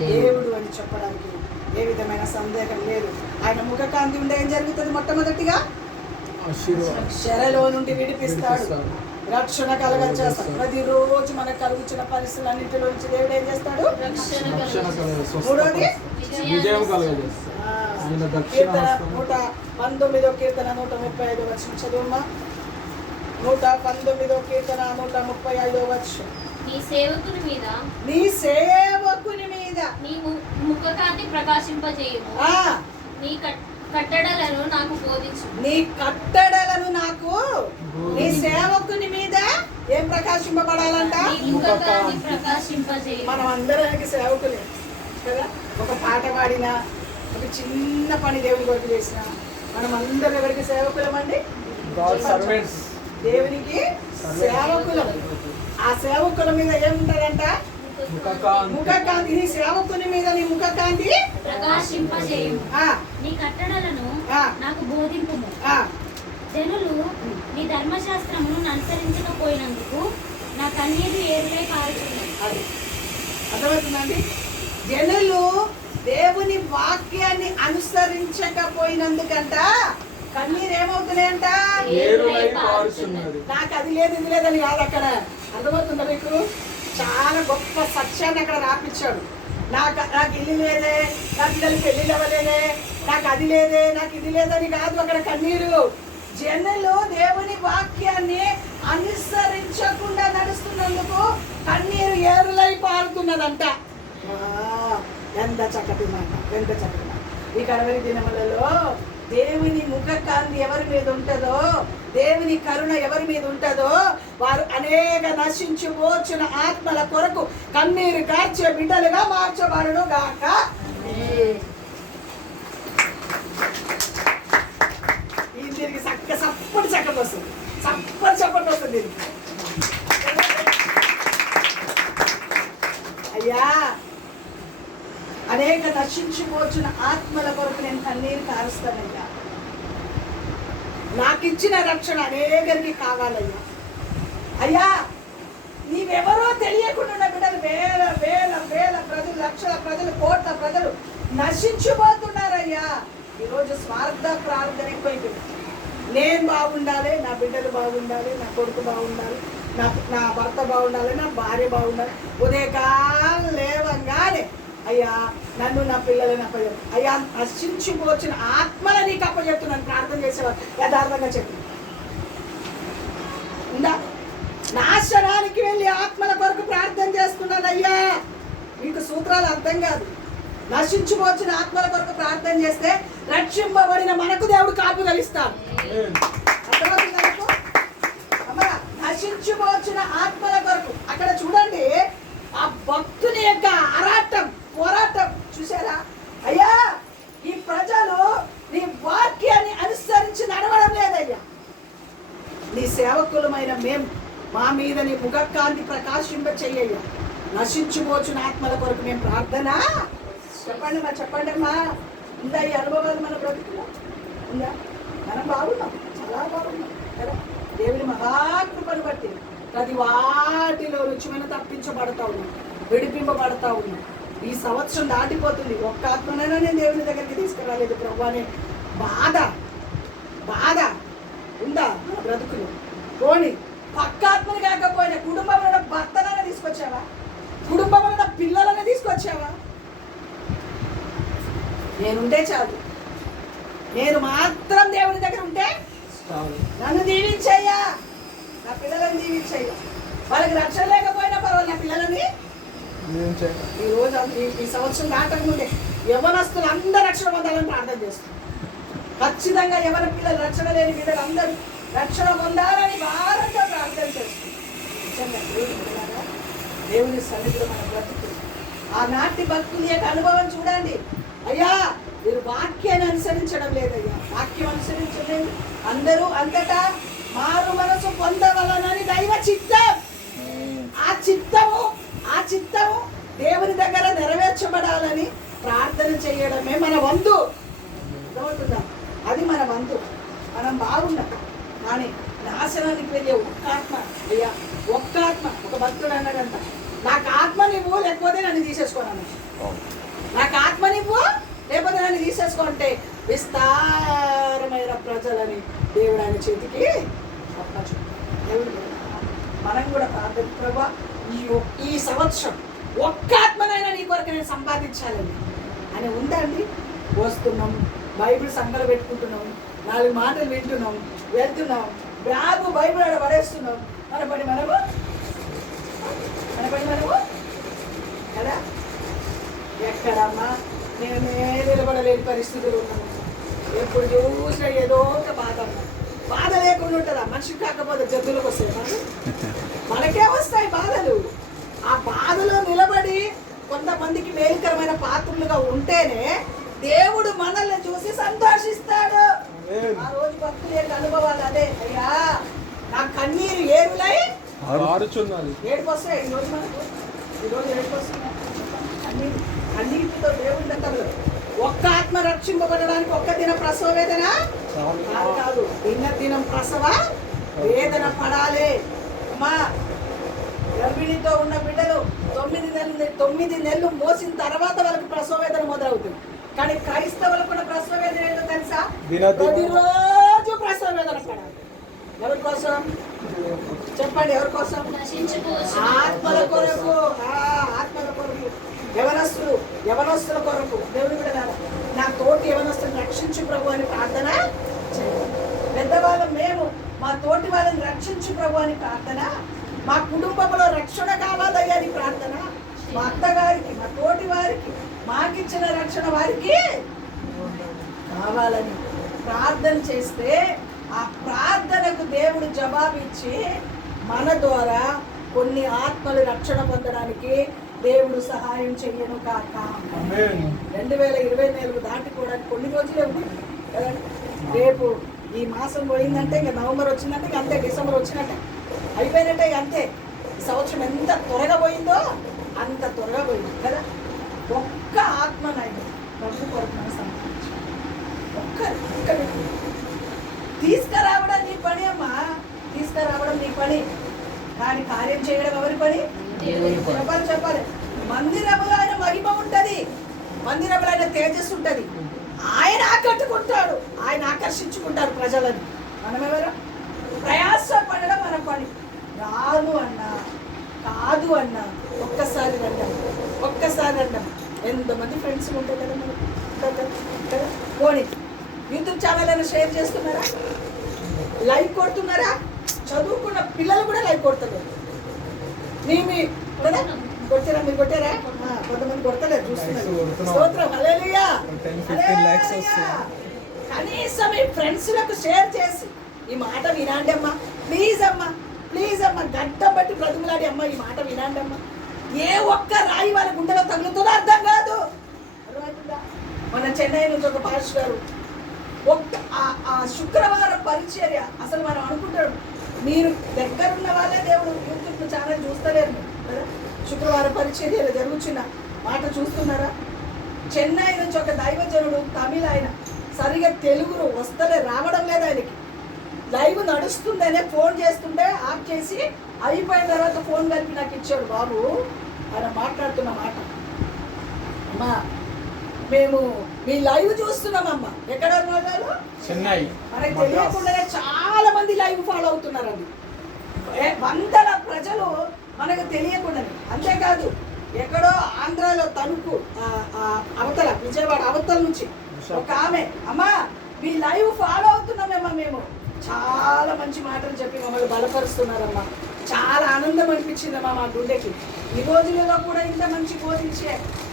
దేవుడు అని చెప్పడానికి ఏ విధమైన సందేహం లేదు. ఆయన ముఖకాంతి ఉంటే ఏం జరుగుతుంది? మొట్టమొదటిగా శరలో నుండి విడిపిస్తాడు, రక్షణ కలగచేస్తాడు. ప్రతిరోజు మనకు కలుగుతున్న పరిస్థితులన్నింటిలో నుంచి దేవుడు ఏం చేస్తాడు? మూడోది కీర్తన 119 కీర్తన 135 వచనం చదువుమా. 119 కీర్తన 135 వచనం. నీ సేవకుని మీద నీ ముఖకాంతి ప్రకాశింపజేయుము. నీ కట్టడలను నాకు బోధించు. నీ కట్టడలను నాకు, నీ సేవకుని మీద ఏం ప్రకాశింపబడాలంట? మనం అందరికి సేవకులే కదా. ఒక పాట పాడినా, ఒక చిన్న పని దేవుని కొరకు చేసిన మనం అందరం ఎవరికి సేవకులమండి? దేవునికి సేవకులం. ఆ సేవకుల మీద ఏముంటారంట? ముఖకాంతి. నీ సేవకుని మీద నీ ముఖకాంతి ప్రకాశింపజేయు. నీ కట్టడలను నాకు బోధింపుము. జనులు నీ ధర్మశాస్త్రమును అనుసరించకపోయినందుకు నా కన్నీరు ఏరులై కారుచున్నది. అది అర్థమవుతుందండి. జనులు దేవుని వాక్యాన్ని అనుసరించకపోయినందుకంట కన్నీరు ఏమవుతున్నాయంట? నాకు అది లేదు ఇది లేదని కాదు అక్కడ. అర్థమవుతుందా మీకు? చాలా గొప్ప సత్యాన్ని అక్కడ రాపించాడు. నాకు ఇల్లు లేదే, నా పిల్లలకి పెళ్ళిళ్ళు అవ్వలేదే, నాకు అది లేదే, నాకు ఇది లేదని కాదు అక్కడ కన్నీరు. జనులు దేవుని వాక్యాన్ని అనుసరించకుండా నడుస్తున్నందుకు కన్నీరు ఏరులై పారుతున్నదంట. ఎంత చక్కటి మాట, ఎంత చక్కటి మాట. ఈ కడవరి దినములలో దేవుని ముఖకాంతి ఎవరి మీద ఉంటుందో, దేవుని కరుణ ఎవరి మీద ఉంటుందో వారు అనేక నశించిపోచున్న ఆత్మల కొరకు కన్నీరు కార్చే బిడ్డలుగా మార్చబడును గాక. దీనికి చప్పటి చక్కటి వస్తుంది, చప్పటి వస్తుంది. అయ్యా, అనేక నశించిపోచున్న ఆత్మల కొరకు నేను కన్నీరు కారుస్తానయ్యా. నాకు ఇచ్చిన రక్షణ అనేకరికి కావాలయ్యా. అయ్యా, నీవెవరో తెలియకుండా ఉన్న బిడ్డలు వేల వేల వేల ప్రజలు, లక్షల ప్రజలు, కోట్ల ప్రజలు నశించిపోతున్నారయ్యా. ఈరోజు స్వార్థ ప్రార్థన ఎక్కువైపోయింది. నేను బాగుండాలి, నా బిడ్డలు బాగుండాలి, నా కొడుకు బాగుండాలి, నా భర్త బాగుండాలి, నా భార్య బాగుండాలి. ఉదయకాలం లేవంగానే అయ్యా నన్ను, నా పిల్లలని అప్పచెప్పు. అయ్యా, నశించిపోచిన ఆత్మల నీకు అప్పచెప్తున్నాను ప్రార్థన చేసేవారు యథార్థంగా చెప్పి ఉందా? నాశనానికి వెళ్ళి ఆత్మల కొరకు ప్రార్థన చేస్తున్నాను అయ్యా. మీకు సూత్రాలు అర్థం కాదు. నశించిపోచిన ఆత్మల కొరకు ప్రార్థన చేస్తే రక్షింపబడిన మనకు దేవుడు కాపుదలిస్తాడు. అర్థమవుతుంది నాకు? అమ్మా, నశించిపోచిన ఆత్మల కొరకు అక్కడ చూడండి, ఆ భక్తుని యొక్క పోరాటం చూసారా? అయ్యా, ఈ ప్రజలు నీ వాక్యాన్ని అనుసరించి నడవడం లేదయ్యా. నీ సేవకులమైన మేము మా మీద నీ ముఖకాంతి ప్రకాశింప చెయ్యయ్యా. నశించిపోచున్న ఆత్మల కొరకు మేము ప్రార్థన చెప్పండి అమ్మా. ఉందా ఈ అనుభవాలు మన బ్రతుకులో? ఉందా? మనం బాగున్నాం, చాలా బాగున్నాం కదా. దేవుని మహాకృపను బట్టి ప్రతి వాటిలో రుచిమైన తప్పించబడతా ఉన్నాం, విడిపింపబడతా ఉన్నాం. ఈ సంవత్సరం దాటిపోతుంది, ఒక్క ఆత్మనైనా నేను దేవుని దగ్గరికి తీసుకురాలేదు ప్రభు అనే బాధ ఉందా మన బ్రతుకులు? పోనీ పక్క ఆత్మని కాకపోయినా కుటుంబంలో భర్తనైనా తీసుకొచ్చావా? కుటుంబంలో పిల్లలని తీసుకొచ్చావా? నేనుంటే చాలు, నేను మాత్రం దేవుని దగ్గర ఉంటే నన్ను దీవించయ్యా, నా పిల్లలని దీవించయ్యా. వాళ్ళకి రక్షణ లేకపోయినా పర్వాలేదు, నా పిల్లలని ఈ రోజు ఈ సంవత్సరం దాటక ముందే యవనస్తులు అందరూ రక్షణ పొందాలని ప్రార్థన చేస్తున్నారు. ఖచ్చితంగా ఎవరి పిల్లలు రక్షణ లేని పిల్లలు అందరూ రక్షణ పొందాలని భారంగా ప్రార్థన చేస్తున్నారు. దేవుని సన్నిధిలో మన బ్రతుకు. ఆనాటి భక్తుల యొక్క అనుభవం చూడండి. అయ్యా మీరు వాక్యాన్ని అనుసరించడం లేదయ్యా, వాక్యం అనుసరించలేదు. అందరూ అంతటా మారు మనసు పొందవలనని దైవ చిత్తం. ఆ చిత్తము దేవుని దగ్గర నెరవేర్చబడాలని ప్రార్థన చేయడమే మన వంతు. అర్థమవుతుందా? అది మన వంతు. మనం బాగున్నాం కానీ నాశనానికి వెళ్ళే ఒక్క ఆత్మ, అయ్యా ఒక్క ఆత్మ. ఒక భక్తుడు అన్నాడంట, నాకు ఆత్మ నువ్వు లేకపోతే నన్ను తీసేసుకోను, నాకు ఆత్మ నువ్వు లేకపోతే నన్ను తీసేసుకుంటే విస్తారమైన ప్రజలని దేవుడు ఆయన చేతికి అప్పచ్చు. దేవుడు మనం కూడా ప్రార్థన, ప్రభా ఈ సంవత్సరం ఒక్క ఆత్మనైనా నీ కొరకు నేను సంపాదించాలని అని ఉందండి. వస్తున్నాం, బైబిల్ సంఘాలు పెట్టుకుంటున్నాం, 4 మాటలు వింటున్నాం, వెళ్తున్నాం, బ్యాగు బైబిల్ ఆడ పడేస్తున్నాం. మన పని మనము కదా. ఎక్కడమ్మా మేమే నిలబడలేని పరిస్థితులు ఉన్నాము. ఎప్పుడు చూసినా ఏదో ఒక బాధ లేకుండా ఉంటుందా? మనిషి కాకపోతే జద్దులకు వస్తాయి, మనకే వస్తాయి బాధలు. ఆ బాధలో నిలబడి కొంతమందికి మేలుకరమైన పాత్రలుగా ఉంటేనే దేవుడు మనల్ని చూసి సంతోషిస్తాడు. ఆ రోజు భక్తుల యొక్క అనుభవాలు అదే. అయ్యా నా కన్నీరు ఏరులై ఏడుపు వస్తాయి. ఈరోజు ఏడుపు వస్తుంది. అన్నిటితో దేవుడి దగ్గర ఒక్క ఆత్మ రక్షింపబడడానికి ఒక్క దిన ప్రసవ వేదన కాదు, దినం ప్రసవ వేదన పడాలి. అమ్మా గర్భిణితో ఉన్న బిడ్డలు 9 నెలలు మోసిన తర్వాత వాళ్ళకి ప్రసవ వేదన మొదలవుతుంది. కానీ క్రైస్తవులకు కూడా ప్రసవ వేదన ఏంటో తెలుసా? ప్రతిరోజు ప్రసవ వేదన పడాలి. ఎవరి కోసం చెప్పండి? ఎవరి కోసం? ఆత్మల కొరకు. ఆత్మల కొరకు. యవనస్తుల కొరకు. దేవుడు కూడా నా తోటి యవనస్తులను రక్షించు ప్రభు అని ప్రార్థన చేయాలి. పెద్దవాళ్ళం మేము మా తోటి వాళ్ళని రక్షించు ప్రభు అని ప్రార్థన. మా కుటుంబంలో రక్షణ కావాలయ్యా అని ప్రార్థన. మా అత్తగారికి, మా తోటి వారికి, మాకిచ్చిన రక్షణ వారికి కావాలని ప్రార్థన చేస్తే ఆ ప్రార్థనకు దేవుడు జవాబిచ్చి మన ద్వారా కొన్ని ఆత్మలు రక్షణ పొందడానికి దేవుడు సహాయం చెయ్యను కాక. 2024 దాటిపోవడానికి కొన్ని రోజులే ఉంది కదండి. రేపు ఈ మాసం పోయిందంటే ఇంకా నవంబర్ వచ్చిందంటే ఇంక అంతే, డిసెంబర్ వచ్చినట్టే అయిపోయినట్టే. అంతే. ఈ సంవత్సరం ఎంత త్వరగా పోయిందో అంత త్వరగా పోయింది కదా. ఒక్క ఆత్మనైనా ప్రభు కొరకు మనం సంపాదించాలి. ఒక్కరి తీసుకురావడం నీ పని అమ్మా, తీసుకురావడం నీ పని. కానీ కార్యం చేయడం ఎవరి పని? చెప్పాలి. మందిరములో ఆయన మహిమ ఉంటది, మందిరములో ఆయన తేజస్సు ఉంటది. ఆయన ఆకట్టుకుంటాడు, ఆయన ఆకర్షించుకుంటాడు ప్రజలను. మనమెవరు? ప్రయాసపడడం మన పని. రాను అన్నా కాదు అన్నా ఒక్కసారి రండి. ఎంతమంది ఫ్రెండ్స్ ఉంటాయి కదా మనకు. పోనీ యూట్యూబ్ ఛానల్ అయినా షేర్ చేస్తున్నారా? లైక్ కొడుతున్నారా? చదువుకున్న పిల్లలు కూడా లైక్ కొడతలేరు. కొట్టారా? మీరు కొట్టారా? కొంతమంది కొడతలేరు, చూస్తున్నారు. స్తోత్రం, హల్లెలూయా. కనీసం మీ ఫ్రెండ్స్లకు షేర్ చేసి ఈ మాట వినండి అమ్మా, ప్లీజ్ అమ్మా, గడ్డ బట్టి బ్రతుకులాడి అమ్మ ఈ మాట వినండి అమ్మా. ఏ ఒక్క రాయి వాళ్ళ గుండెలో తగులుతుందో అర్థం కాదు. మన చెన్నై నుంచి ఒక పాస్టర్ గారు ఆ శుక్రవారం పరిచర్య అసలు మనం అనుకుంటాడు, మీరు దగ్గరున్న వాళ్ళే దేవుడు యూట్యూబ్ ఛానల్ చూస్తలేరు కదా. శుక్రవారం పరిచర్యలు జరుగుతున్న మాట చూస్తున్నారా? చెన్నై నుంచి ఒక దైవజనుడు, తమిళ ఆయన, సరిగా తెలుగు రావడం లేదు ఆయనకి. లైవ్ నడుస్తుందనే ఫోన్ చేస్తుంటే ఆఫ్ చేసి అయిపోయిన తర్వాత ఫోన్ కలిపి నాకు ఇచ్చాడు. బాబు ఆయన మాట్లాడుతున్న మాట, అమ్మా మేము మీ లైవ్ చూస్తున్నామమ్మా. ఎక్కడ ఉన్నారు? చెన్నై. మనకు తెలియకుండానే చాలా మంది లైవ్ ఫాలో అవుతున్నారండి. వందల ప్రజలు మనకు తెలియకుండానే. అంతేకాదు ఎక్కడో ఆంధ్రాలో తణుకు అవతల, విజయవాడ అవతల నుంచి ఒక ఆమె, అమ్మా మీ లైవ్ ఫాలో అవుతున్నామేమ్మా, మేము చాలా మంచి మాటలు చెప్పి మమ్మల్ని బలపరుస్తున్నారమ్మా. చాలా ఆనందం అనిపించిందమ్మా మా గుండెకి. ఈ రోజులలో కూడా ఇంత మంచి బోధించే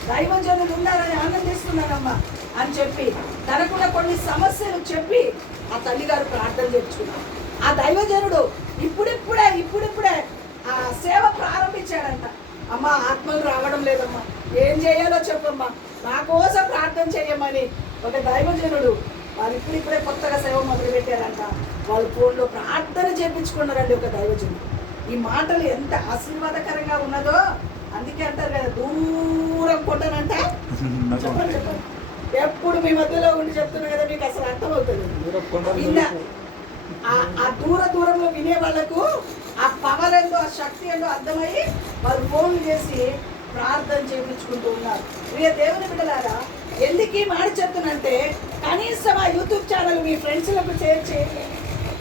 దైవజనులు ఉన్నారని ఆనందిస్తున్నారమ్మా అని చెప్పి తనకు కూడా కొన్ని సమస్యలు చెప్పి ఆ తల్లిగారు ప్రార్థన చేర్చుకున్నారు. ఆ దైవజనుడు ఇప్పుడిప్పుడే ఆ సేవ ప్రారంభించాడంట. ఆ అవసరం లేదమ్మా, ఏం చేయాలో చెప్పమ్మా, నా కోసం ప్రార్థన చేయమని ఒక దైవజనుడు వాళ్ళు ఇప్పుడిప్పుడే కొత్తగా సేవ మొదలు పెట్టారంట. వాళ్ళు ఫోన్లో ప్రార్థన చేయించుకున్నారండి ఒక దైవజనుడు. ఈ మాటలు ఎంత ఆశీర్వాదకరంగా ఉన్నదో, అందుకే అంటారు కదా దూరం కొట్టనంట. చెప్పండి చెప్పండి, ఎప్పుడు మీ మధ్యలో ఉండి చెప్తున్నా కదా, మీకు అసలు అర్థమవుతుంది. ఆ దూరంలో వినే వాళ్ళకు ఆ పవర్ ఏందో, ఆ శక్తి ఏందో అర్థమయ్యి వాళ్ళు ఫోన్లు చేసి ప్రార్థన చేయించుకుంటూ ఉన్నారు. ప్రియ దేవుని బిడ్డలారా, ఎందుకు ఈ మాట చెప్తున్నంటే, కనీసం ఆ యూట్యూబ్ ఛానల్ మీ ఫ్రెండ్స్లకు షేర్ చేయండి,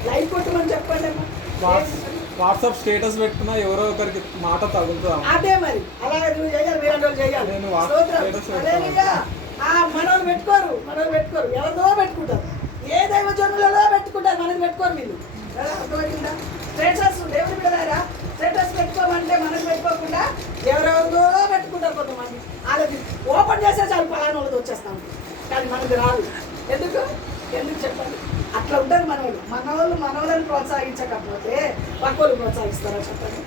లైక్ కొట్టమని చెప్పండి అమ్మా. వాట్సాప్ స్టేటస్ పెట్టుకున్నా ఎవరో ఒకరికి మాట తగులుతా. అదే మరి అలాగే నువ్వు చేయాలి, వేరే వాళ్ళు చేయాలి. మనోళ్ళు పెట్టుకోరు, ఎవరిదో పెట్టుకుంటారు, ఏ దైవజనులలో పెట్టుకుంటారు, మనకి పెట్టుకోరు వీళ్ళు. అర్థమైందా? స్టేటస్ దేవుని బిడ్డలారా, స్టేటస్ పెట్టుకోమంటే మనకు పెట్టుకోకుండా ఎవరెవరిదో పెట్టుకుంటారు కొంతమంది. వాళ్ళకి ఓపెన్ చేసే చాలు పలానా వాళ్ళతో వచ్చేస్తాం, కానీ మనకి రాదు. ఎందుకు చెప్పండి? అట్లా ఉంటారు మనోళ్ళని ప్రోత్సహించకపోతే పక్కోళ్ళు ప్రోత్సహిస్తారా చెప్పండి?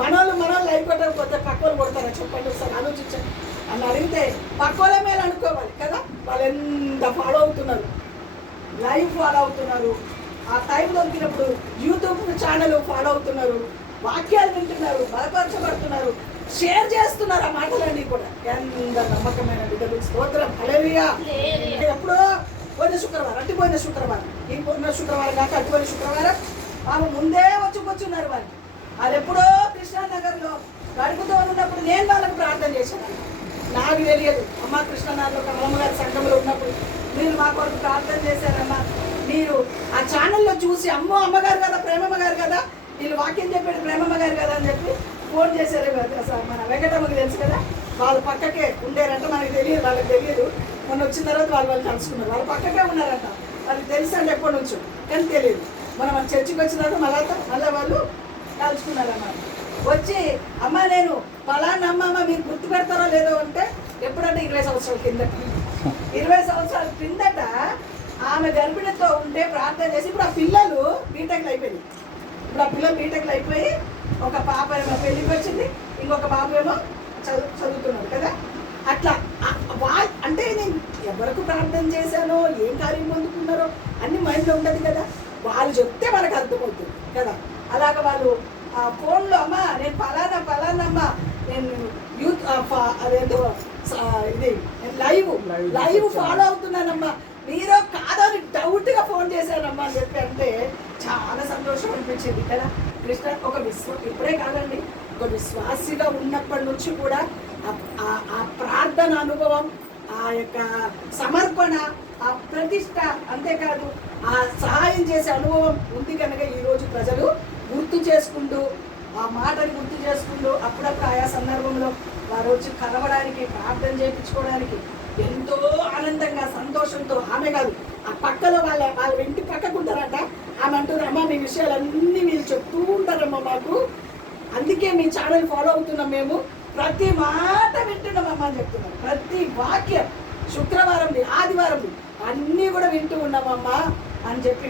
మనోళ్ళు లైక్ కొట్టకపోతే పక్కోళ్ళు కొడతారా చెప్పండి? ఒకసారి ఆలోచించండి. అని అడిగితే పక్కోళ్ళ మీద అనుకోవాలి కదా. వాళ్ళు ఎంత ఫాలో అవుతున్నారు, లైవ్ ఫాలో అవుతున్నారు, ఆ టైం దొరికినప్పుడు యూట్యూబ్ ఛానల్ ఫాలో అవుతున్నారు, వాక్యాలు వింటున్నారు, బలపరచబడుతున్నారు, షేర్ చేస్తున్నారు. ఆ మాటలన్నీ కూడా ఎంత నమ్మకమైన బిడ్డలు. స్తోత్రం, హల్లెలూయా. ఎప్పుడో పోయిన శుక్రవారం, అట్టిపోయిన శుక్రవారం, ఈ పోయిన శుక్రవారం కాక అట్టిపోయిన శుక్రవారం ఆమె ముందే వచ్చుకొచ్చున్నారు. వాళ్ళు ఎప్పుడో కృష్ణానగర్లో గడుపుతూ ఉన్నప్పుడు నేను వాళ్ళకి ప్రార్థన చేశాను. నాకు తెలియదు, అమ్మ కృష్ణానగర్లో అమ్మగారి సంఘంలో ఉన్నప్పుడు మీరు మా కొరకు ప్రార్థన చేశారమ్మా, మీరు ఆ ఛానల్లో చూసి అమ్మగారు కదా, ప్రేమమ్మ గారు కదా, వీళ్ళు వాక్యం చెప్పాడు ప్రేమమ్మ గారు కదా అని చెప్పి ఫోన్ చేశారు. మన వెంకటమ్మకి తెలుసు కదా, వాళ్ళు పక్కకే ఉండేరంట, మనకి తెలియదు, వాళ్ళకి తెలియదు. మొన్న వచ్చిన తర్వాత వాళ్ళు కలుసుకున్నారు, వాళ్ళు పక్కకే ఉన్నారంట, వాళ్ళకి తెలుసు అంటే ఎప్పటి నుంచో, కానీ తెలియదు. మనం చర్చికి వచ్చిన తర్వాత మళ్ళీ వాళ్ళు కలుసుకున్నారన్నమాట. వచ్చి అమ్మ నేను పలానా అమ్మ మీరు గుర్తు పెడతారో లేదో అంటే, ఎప్పుడంటే 20 సంవత్సరాల కిందట, 20 సంవత్సరాల కిందట ఆమె గర్భిణితో ఉంటే ప్రార్థన చేసి, ఇప్పుడు ఆ పిల్లలు బీటెక్లు అయిపోయింది. ఇప్పుడు ఆ పిల్లలు బీటెక్లు అయిపోయి ఒక పాప ఏమో పెళ్ళికి వచ్చింది, ఇంకొక బాబు ఏమో చదువుతున్నాడు కదా. అట్లా అంటే నేను ఎవరికి ప్రార్థన చేశానో, ఏం కార్యం పొందుకున్నారో అన్ని మైండ్లో ఉంటుంది కదా. వాళ్ళు చెప్తే మనకు అర్థమవుతుంది కదా. అలాగ వాళ్ళు ఆ ఫోన్లో అమ్మ నేను పలానమ్మ నేను యూత్ అదేంటో ఇది లైవ్ ఫాలో అవుతున్నానమ్మా, మీరో కాదో అని డౌట్గా ఫోన్ చేశానమ్మా అని చెప్పి అంటే చాలా సంతోషం అనిపించింది కదా. కృష్ణ ఒక ఇప్పుడే కాదండి, ఒక విశ్వాసిగా ఉన్నప్పటి నుంచి కూడా ఆ ప్రార్థన అనుభవం, ఆ యొక్క సమర్పణ, ఆ ప్రతిష్ట, అంతేకాదు ఆ సహాయం చేసే అనుభవం ఉంది కనుక ఈరోజు ప్రజలు గుర్తు చేసుకుంటూ, ఆ మాటని గుర్తు చేసుకుంటూ, అప్పుడప్పుడు ఆయా సందర్భంలో వారు వచ్చి కలవడానికి, ప్రార్థన చేయించుకోవడానికి ఎంతో ఆనందంగా సంతోషంతో, ఆమె కాదు ఆ పక్కలో వాళ్ళ ఇంటి పక్కకు ఉంటారంట, ఆమె అంటున్నారు అమ్మ మీ విషయాలన్నీ మీరు చెప్తూ ఉంటారమ్మా మాకు, అందుకే మీ ఛానల్ ఫాలో అవుతున్నాం, మేము ప్రతి మాట వింటున్నామమ్మా అని చెప్తున్నారు. ప్రతి వాక్యం శుక్రవారం ఆదివారం అన్నీ కూడా వింటూ ఉన్నామమ్మా అని చెప్పి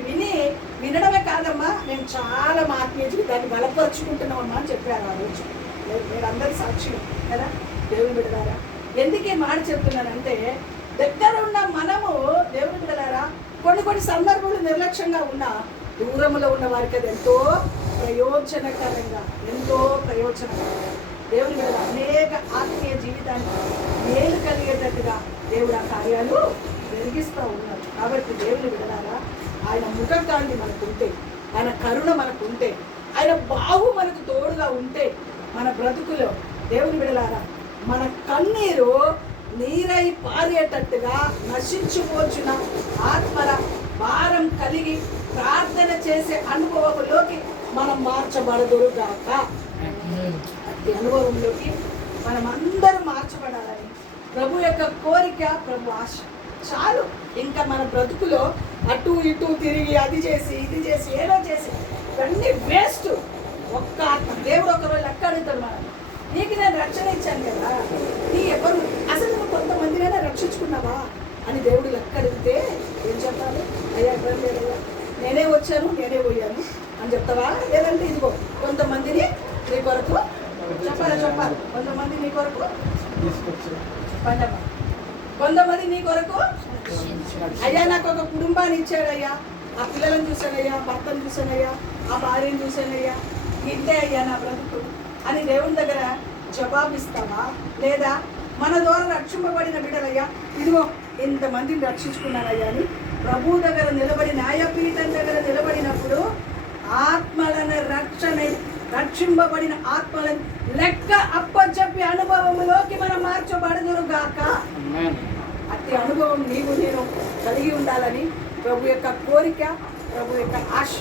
వినడమే కాదమ్మా, మేము చాలా మా ఆత్మీయ జీవితాన్ని బలపరుచుకుంటున్నామమ్మా అని చెప్పారు ఆ రోజు. మీరు అందరి సాక్షులు కదా దేవుని బిడ్డలారా. ఎందుకే మాట చెప్తున్నానంటే, దగ్గర ఉన్న మనము దేవుని బిడ్డలారా కొన్ని సందర్భాలు నిర్లక్ష్యంగా ఉన్నా దూరంలో ఉన్న వారికి అది ఎంతో ప్రయోజనకరంగా దేవుని బిడ్డల అనేక ఆత్మీయ జీవితానికి మేలు కలిగేటట్టుగా దేవుడు ఆ కార్యాలు వెలిగిస్తూ ఉన్నారు. కాబట్టి దేవుని బిడ్డలారా, ఆయన ముఖకాంతి మనకుంటే, ఆయన కరుణ మనకుంటే, ఆయన బాహు మనకు తోడుగా ఉంటే, మన బ్రతుకులో దేవుని బిడ్డలారా మన కన్నీరు నీరై పారేటట్టుగా నశించుకోచున్న ఆత్మల భారం కలిగి ప్రార్థన చేసే అనుభవంలోకి మనం మార్చబడదురుగాక. అట్టి అనుభవంలోకి మనం అందరూ మార్చబడాలని ప్రభు యొక్క కోరిక, ప్రభు ఆశ. చాలు ఇంకా మన బ్రతుకులో అటు ఇటు తిరిగి అది చేసి ఇది చేసి ఏదో చేసి ఇవన్నీ వేస్ట్. ఒక్క దేవుడు ఒకరోజు లెక్క అడుగుతాడు మనం, నీకు నేను రక్షణ ఇచ్చాను కదా, నీ ఎవరు అసలు నువ్వు కొంతమందినైనా రక్షించుకున్నావా అని దేవుడు లెక్క అడిగితే ఏం చెప్తాను? అయ్యా ఇబ్బంది లేదయ్యా, నేనే వచ్చాను నేనే పోయాను అని చెప్తావా? లేదంటే ఇదిగో కొంతమందిని నీ కొరకు చెప్పాలి, కొంతమంది నీ కొరకు చెప్పండమ్మా. కొంతమంది నీ కొరకు అయ్యా నాకు ఒక కుటుంబాన్ని ఇచ్చాడయ్యా, ఆ పిల్లలను చూశానయ్యా, భర్తను చూశానయ్యా, ఆ భార్యను చూశానయ్యా, ఇంతే అయ్యా నా బ్రతుకు అని దేవుని దగ్గర జవాబిస్తావా? లేదా మన ద్వారా రక్షింపబడిన బిడ్డలయ్యా, ఇదిగో ఇంతమందిని రక్షించుకున్నానయ్యా అని ప్రభు దగ్గర నిలబడి న్యాయపీఠం దగ్గర నిలబడినప్పుడు ఆత్మలను రక్షింపబడిన ఆత్మలను లెక్క అప్పచెప్పి అనుభవంలోకి మనం మార్చబడదురు గాక. అట్టి అనుభవం నీవు నేను కలిగి ఉండాలని ప్రభు యొక్క కోరిక, ప్రభు యొక్క ఆశ.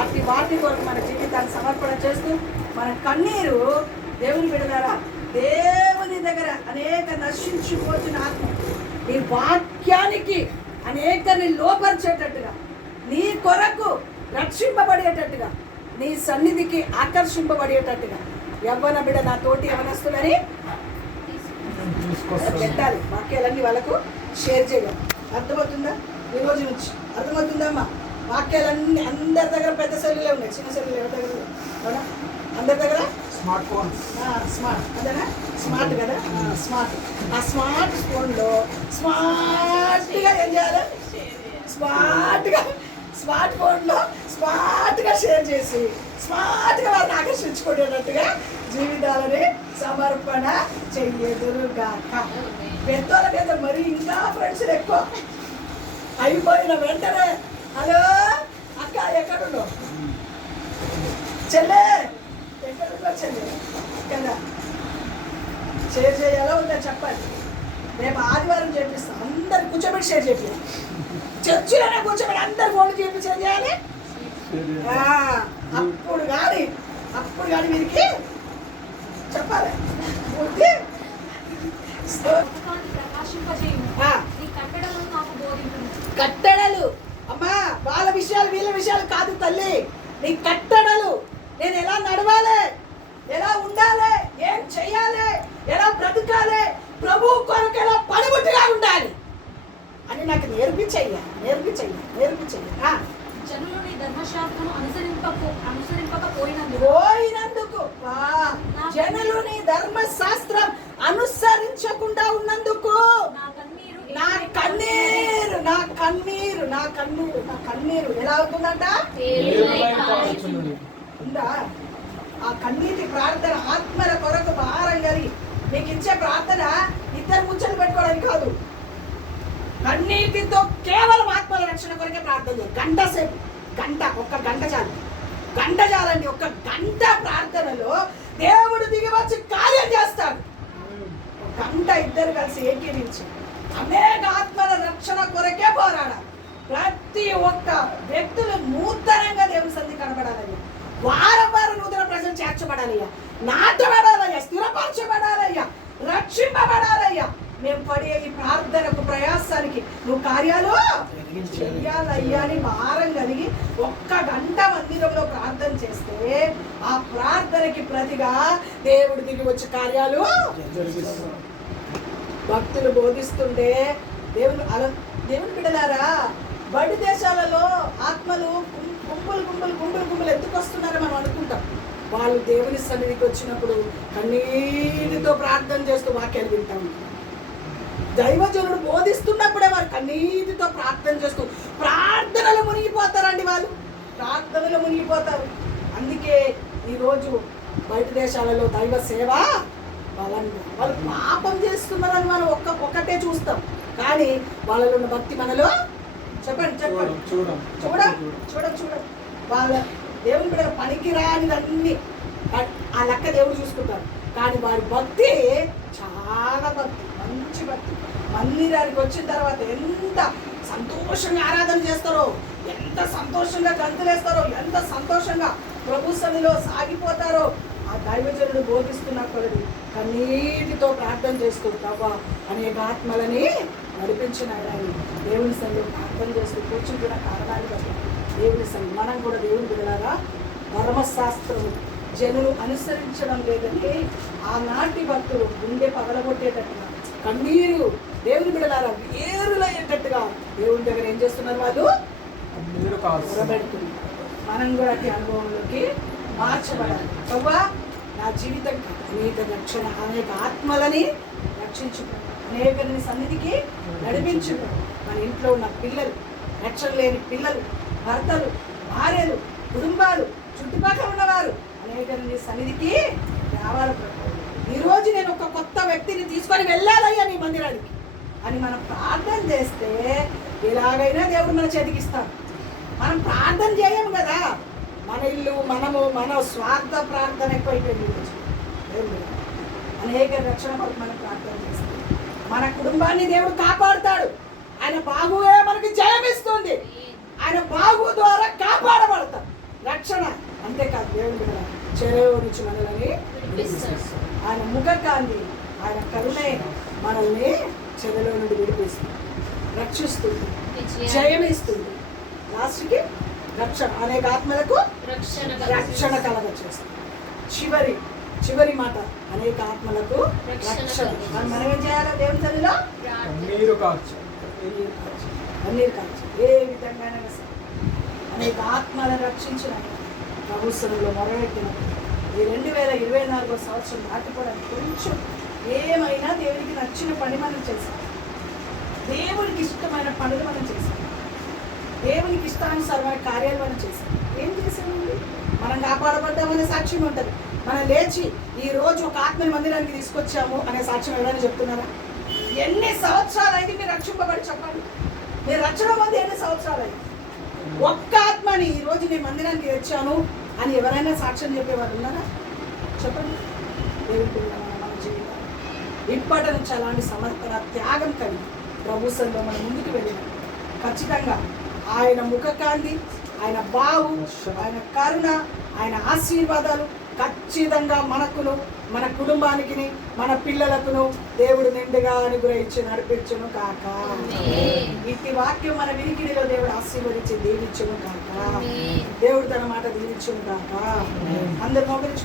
అట్టి వాటి కొరకు మన జీవితాన్ని సమర్పణ చేస్తూ మన కన్నీరు దేవుని బిడ్డలారా, దేవుని దగ్గర అనేక నశించిపోతున్న ఆత్మ నీ వాక్యానికి అనేకని లోపరిచేటట్టుగా, నీ కొరకు రక్షింపబడేటట్టుగా, నీ సన్నిధికి ఆకర్షింపబడేటట్టుగా యవ్వన బిడ్డ నా తోటి యవనస్తులని పెట్టాలి. వాక్యాలన్నీ వాళ్ళకు షేర్ చేయాలి. అర్థమవుతుందా? ఈ రోజు నుంచి అర్థమవుతుందమ్మా? వాక్యాలన్నీ అందరి దగ్గర పెద్ద సెల్లులే ఉన్నాయి, చిన్న సెల్లులు ఎవరి దగ్గర లేవు. అవునా? అందరి దగ్గర స్మార్ట్ ఫోన్. స్మార్ట్ అదేనా? స్మార్ట్ కదా, స్మార్ట్. ఆ స్మార్ట్ ఫోన్లో స్మార్ట్గా ఏం చేయాలి? స్మార్ట్ ఫోన్లో స్మార్ట్గా షేర్ చేసి స్మార్ట్గా వారిని ఆకర్షించుకునేటట్టుగా జీవితాలని సమర్పణ చెయ్యదురుగాక. పెద్దోళ్ళ మీద మరి ఇంకా ఫ్రెండ్స్ ఎక్కువ అయిపోయిన వెంటనే హలో అక్క ఎక్కడున్నావు, చెల్లె ఎక్కడున్నా చెల్లె కదా, షేర్ చేయాలో ఉందా చెప్పండి. రేపు ఆదివారం చేపిస్తాం, అందరు కూర్చోబెట్టి షేర్ చేయాలి. చర్చిలోనే కూర్చోబెట్టి అందరు ఫోన్లు చేసి షేర్ చేయాలి. అప్పుడు కానీ వీరికి చెప్పాలి. కట్టడలు అమ్మా, వాళ్ళ విషయాలు వీళ్ళ విషయాలు కాదు తల్లి, నీ కట్టడలు. నేను ఎలా నడవాలి, ఎలా ఉండాలి, ఏం చెయ్యాలి, ఎలా బ్రతకాలి, ప్రభు కొరకు ఎలా పనిముట్టుగా ఉండాలి అని నాకు నేర్పించయ్యా. జనులు నీ ధర్మశాస్త్రము అనుసరింపకపోయినందుకు జనులు నీ ధర్మశాస్త్రం అనుసరించకుండా ఉన్నందుకు నా కన్నీరు ఎలా అవుతుందంట? ఉందా? ఆ కన్నీటి ప్రార్థన ఆత్మల కొరకు భారం కలిగి నీకు ఇచ్చే ప్రార్థన ఇద్దరు ముచ్చలు పెట్టుకోవడానికి కాదు. కన్నీటితో కేవలం ఆత్మల రక్షణ కొరకే ప్రార్థన చేయాలి. ఒక్క గంట చాలండి. ఒక్క గంట ప్రార్థనలో దేవుడు దిగి వచ్చి కార్యం చేస్తాడు. గంట ఇద్దరు కలిసి ఏకీరించి అనేక ఆత్మల రక్షణ కొరకే పోరాడాలి. ప్రతి ఒక్క వ్యక్తులు నూతనంగా దేవుని సన్నిధి కనబడాలయ్యా. వారం నూతన ప్రజలు చేర్చబడాలయ్యా, నాటబడాలయ్యా, స్థిరపరచబడాలయ్యా, రక్షింపబడాలయ్యా. మేము పడే ఈ ప్రార్థనకు ప్రయాసానికి నువ్వు కార్యాలు చెయ్యాలయ్యా అని భారం కలిగి ఒక్క గంట మందిరంలో ప్రార్థన చేస్తే ఆ ప్రార్థనకి ప్రతిగా దేవుడు దిగి వచ్చి కార్యాలు భక్తులు బోధిస్తుంటే దేవుని బిడ్డలారా, బడి దేశాలలో ఆత్మలు గుంపులు ఎత్తుకొస్తున్నారని మనం అనుకుంటాం. వాళ్ళు దేవుని సన్నిధికి వచ్చినప్పుడు కన్నీటితో ప్రార్థన చేస్తూ వాక్యాలు వింటాం. దైవజనుడు బోధిస్తున్నప్పుడే వారు కన్నీటితో ప్రార్థన చేస్తూ ప్రార్థనలు మునిగిపోతారండి. వాళ్ళు ప్రార్థనలు మునిగిపోతారు. అందుకే ఈరోజు బయట దేశాలలో దైవ సేవ బలంగా, వాళ్ళు పాపం చేస్తున్నారని మనం ఒక్కటే చూస్తాం, కానీ వాళ్ళలో ఉన్న భక్తి మనలో చెప్పండి చూడ వాళ్ళ దేవుని బిడ్డల పనికి రానివన్నీ ఆ లెక్క దేవుడు చూసుకుంటారు. కానీ వారి భక్తి చాలా మంచి భక్తి. మందిరానికి వచ్చిన తర్వాత ఎంత సంతోషంగా ఆరాధన చేస్తారో, ఎంత సంతోషంగా గంతులేస్తారో, ఎంత సంతోషంగా ప్రభు సన్నిధిలో సాగిపోతారో. ఆ దైవజనుడు బోధిస్తున్నప్పుడు కన్నీటితో ప్రార్థన చేస్తూ ప్రభా అనేక ఆత్మలని నడిపించిన దేవుని సన్నిధిలో ప్రార్థన చేస్తూ కూర్చుంటున్న కారణాలు బట్టి దేవుని సన్నిధి మనం కూడా దేవుని బిడ్డలాగా ధర్మశాస్త్రం జనులు అనుసరించడం లేదని ఆనాటి భక్తులు గుండె పగలగొట్టేటట్టుగా కన్నీరు దేవుని బిడ్డలారా వేరులయ్యేటట్టుగా దేవుని దగ్గర ఏం చేస్తున్నారు? వాళ్ళు పొరబెడుతున్నారు. మనం కూడా అట్టి అనుభవంలోకి మార్చబడాలి. ప్రభా నా జీవితం అనేక ఆత్మలని రక్షించును, అనేకుని సన్నిధికి నడిపించును. మన ఇంట్లో ఉన్న పిల్లలు, రక్షణ లేని పిల్లలు, భర్తలు, భార్యలు, కుటుంబాలు, చుట్టుపక్కల ఉన్నవారు అనేకుని సన్నిధికి రావాలి ప్రభు. ఈరోజు నేను ఒక కొత్త వ్యక్తిని తీసుకొని వెళ్ళాలయ్యా నీ మందిరానికి అని మనం ప్రార్థన చేస్తే ఎలాగైనా దేవుడు మన చేతికిస్తాడు. మనం ప్రార్థన చేయము కదా, మన ఇల్లు మన స్వార్థ ప్రార్థన ఎక్కువైపోయింది ఈరోజు. దేవుడు అనేక రక్షణ కొరకు మనం ప్రార్థన చేస్తాం. మన కుటుంబాన్ని దేవుడు కాపాడుతాడు. ఆయన బాగువే మనకి జయమిస్తుంది. ఆయన బాగు ద్వారా కాపాడబడతాం. రక్షణ అంతేకాదు, దేవుడు చెరువు నుంచి మనల్ని ఆయన ముఖకాంతి, ఆయన కరుణే మనల్ని చెరలో నుండి విడిపిస్తుంది, రక్షిస్తుంది, జయమిస్తుంది. లాస్ట్కి రక్షణ, అనేక ఆత్మలకు రక్షణ కలగ చేస్తుంది. చివరి మాట, అనేక ఆత్మలకు రక్షణ. మనం ఏం చేయాలి? దేవుని సన్నిధిలో నీరు కాచు. కన్నీరు కాల్చి ఏ విధంగా అనేక ఆత్మలను రక్షించిన ప్రభుత్వంలో మొరపెట్టిన ఈ 2024 సంవత్సరం దాటిపోవడానికి కొంచెం ఏమైనా దేవునికి నచ్చిన పని మనం చేసాం. దేవునికి ఇష్టమైన పనులు మనం చేసాం. దేవునికి ఇష్టానుసారమైన కార్యాలు మనం చేసాం. ఏం చేసామండి? మనం కాపాడబడ్డామనే సాక్ష్యం ఉంటుంది. మనం లేచి ఈ రోజు ఒక ఆత్మని మందిరానికి తీసుకొచ్చాము అనే సాక్ష్యం ఎవరైనా చెప్తున్నారా? ఎన్ని సంవత్సరాలు అయింది మీరు రక్షింపబడి? చెప్పండి. మీరు రక్షణ పొంది ఎన్ని సంవత్సరాలు అయింది? ఒక్క ఆత్మని ఈ రోజు నేను మందిరానికి తెచ్చాను అని ఎవరైనా సాక్ష్యం చెప్పేవారు ఉన్నారా? చెప్పండి. దేవుడి మన జీవితం ఇప్పటి నుంచి అలాంటి సమర్పణ, త్యాగం కలిగి ప్రభు సన్నిధిలో మనం ముందుకు వెళ్ళినాం. ఖచ్చితంగా ఆయన ముఖకాంతి, ఆయన బావు, ఆయన కరుణ, ఆయన ఆశీర్వాదాలు ఖచ్చితంగా మనకును, మన కుటుంబానికి, మన పిల్లలకును దేవుడు నిండుగా అనుగ్రహించి నడిపించును కాక. ఇట్టి వాక్యం మన వినికిడిలో దేవుడు ఆశీర్వదించి దీవించును కాక. దేవుడు తన మాట దీవించును కాక. అందరు మోకరించుకుంటారు.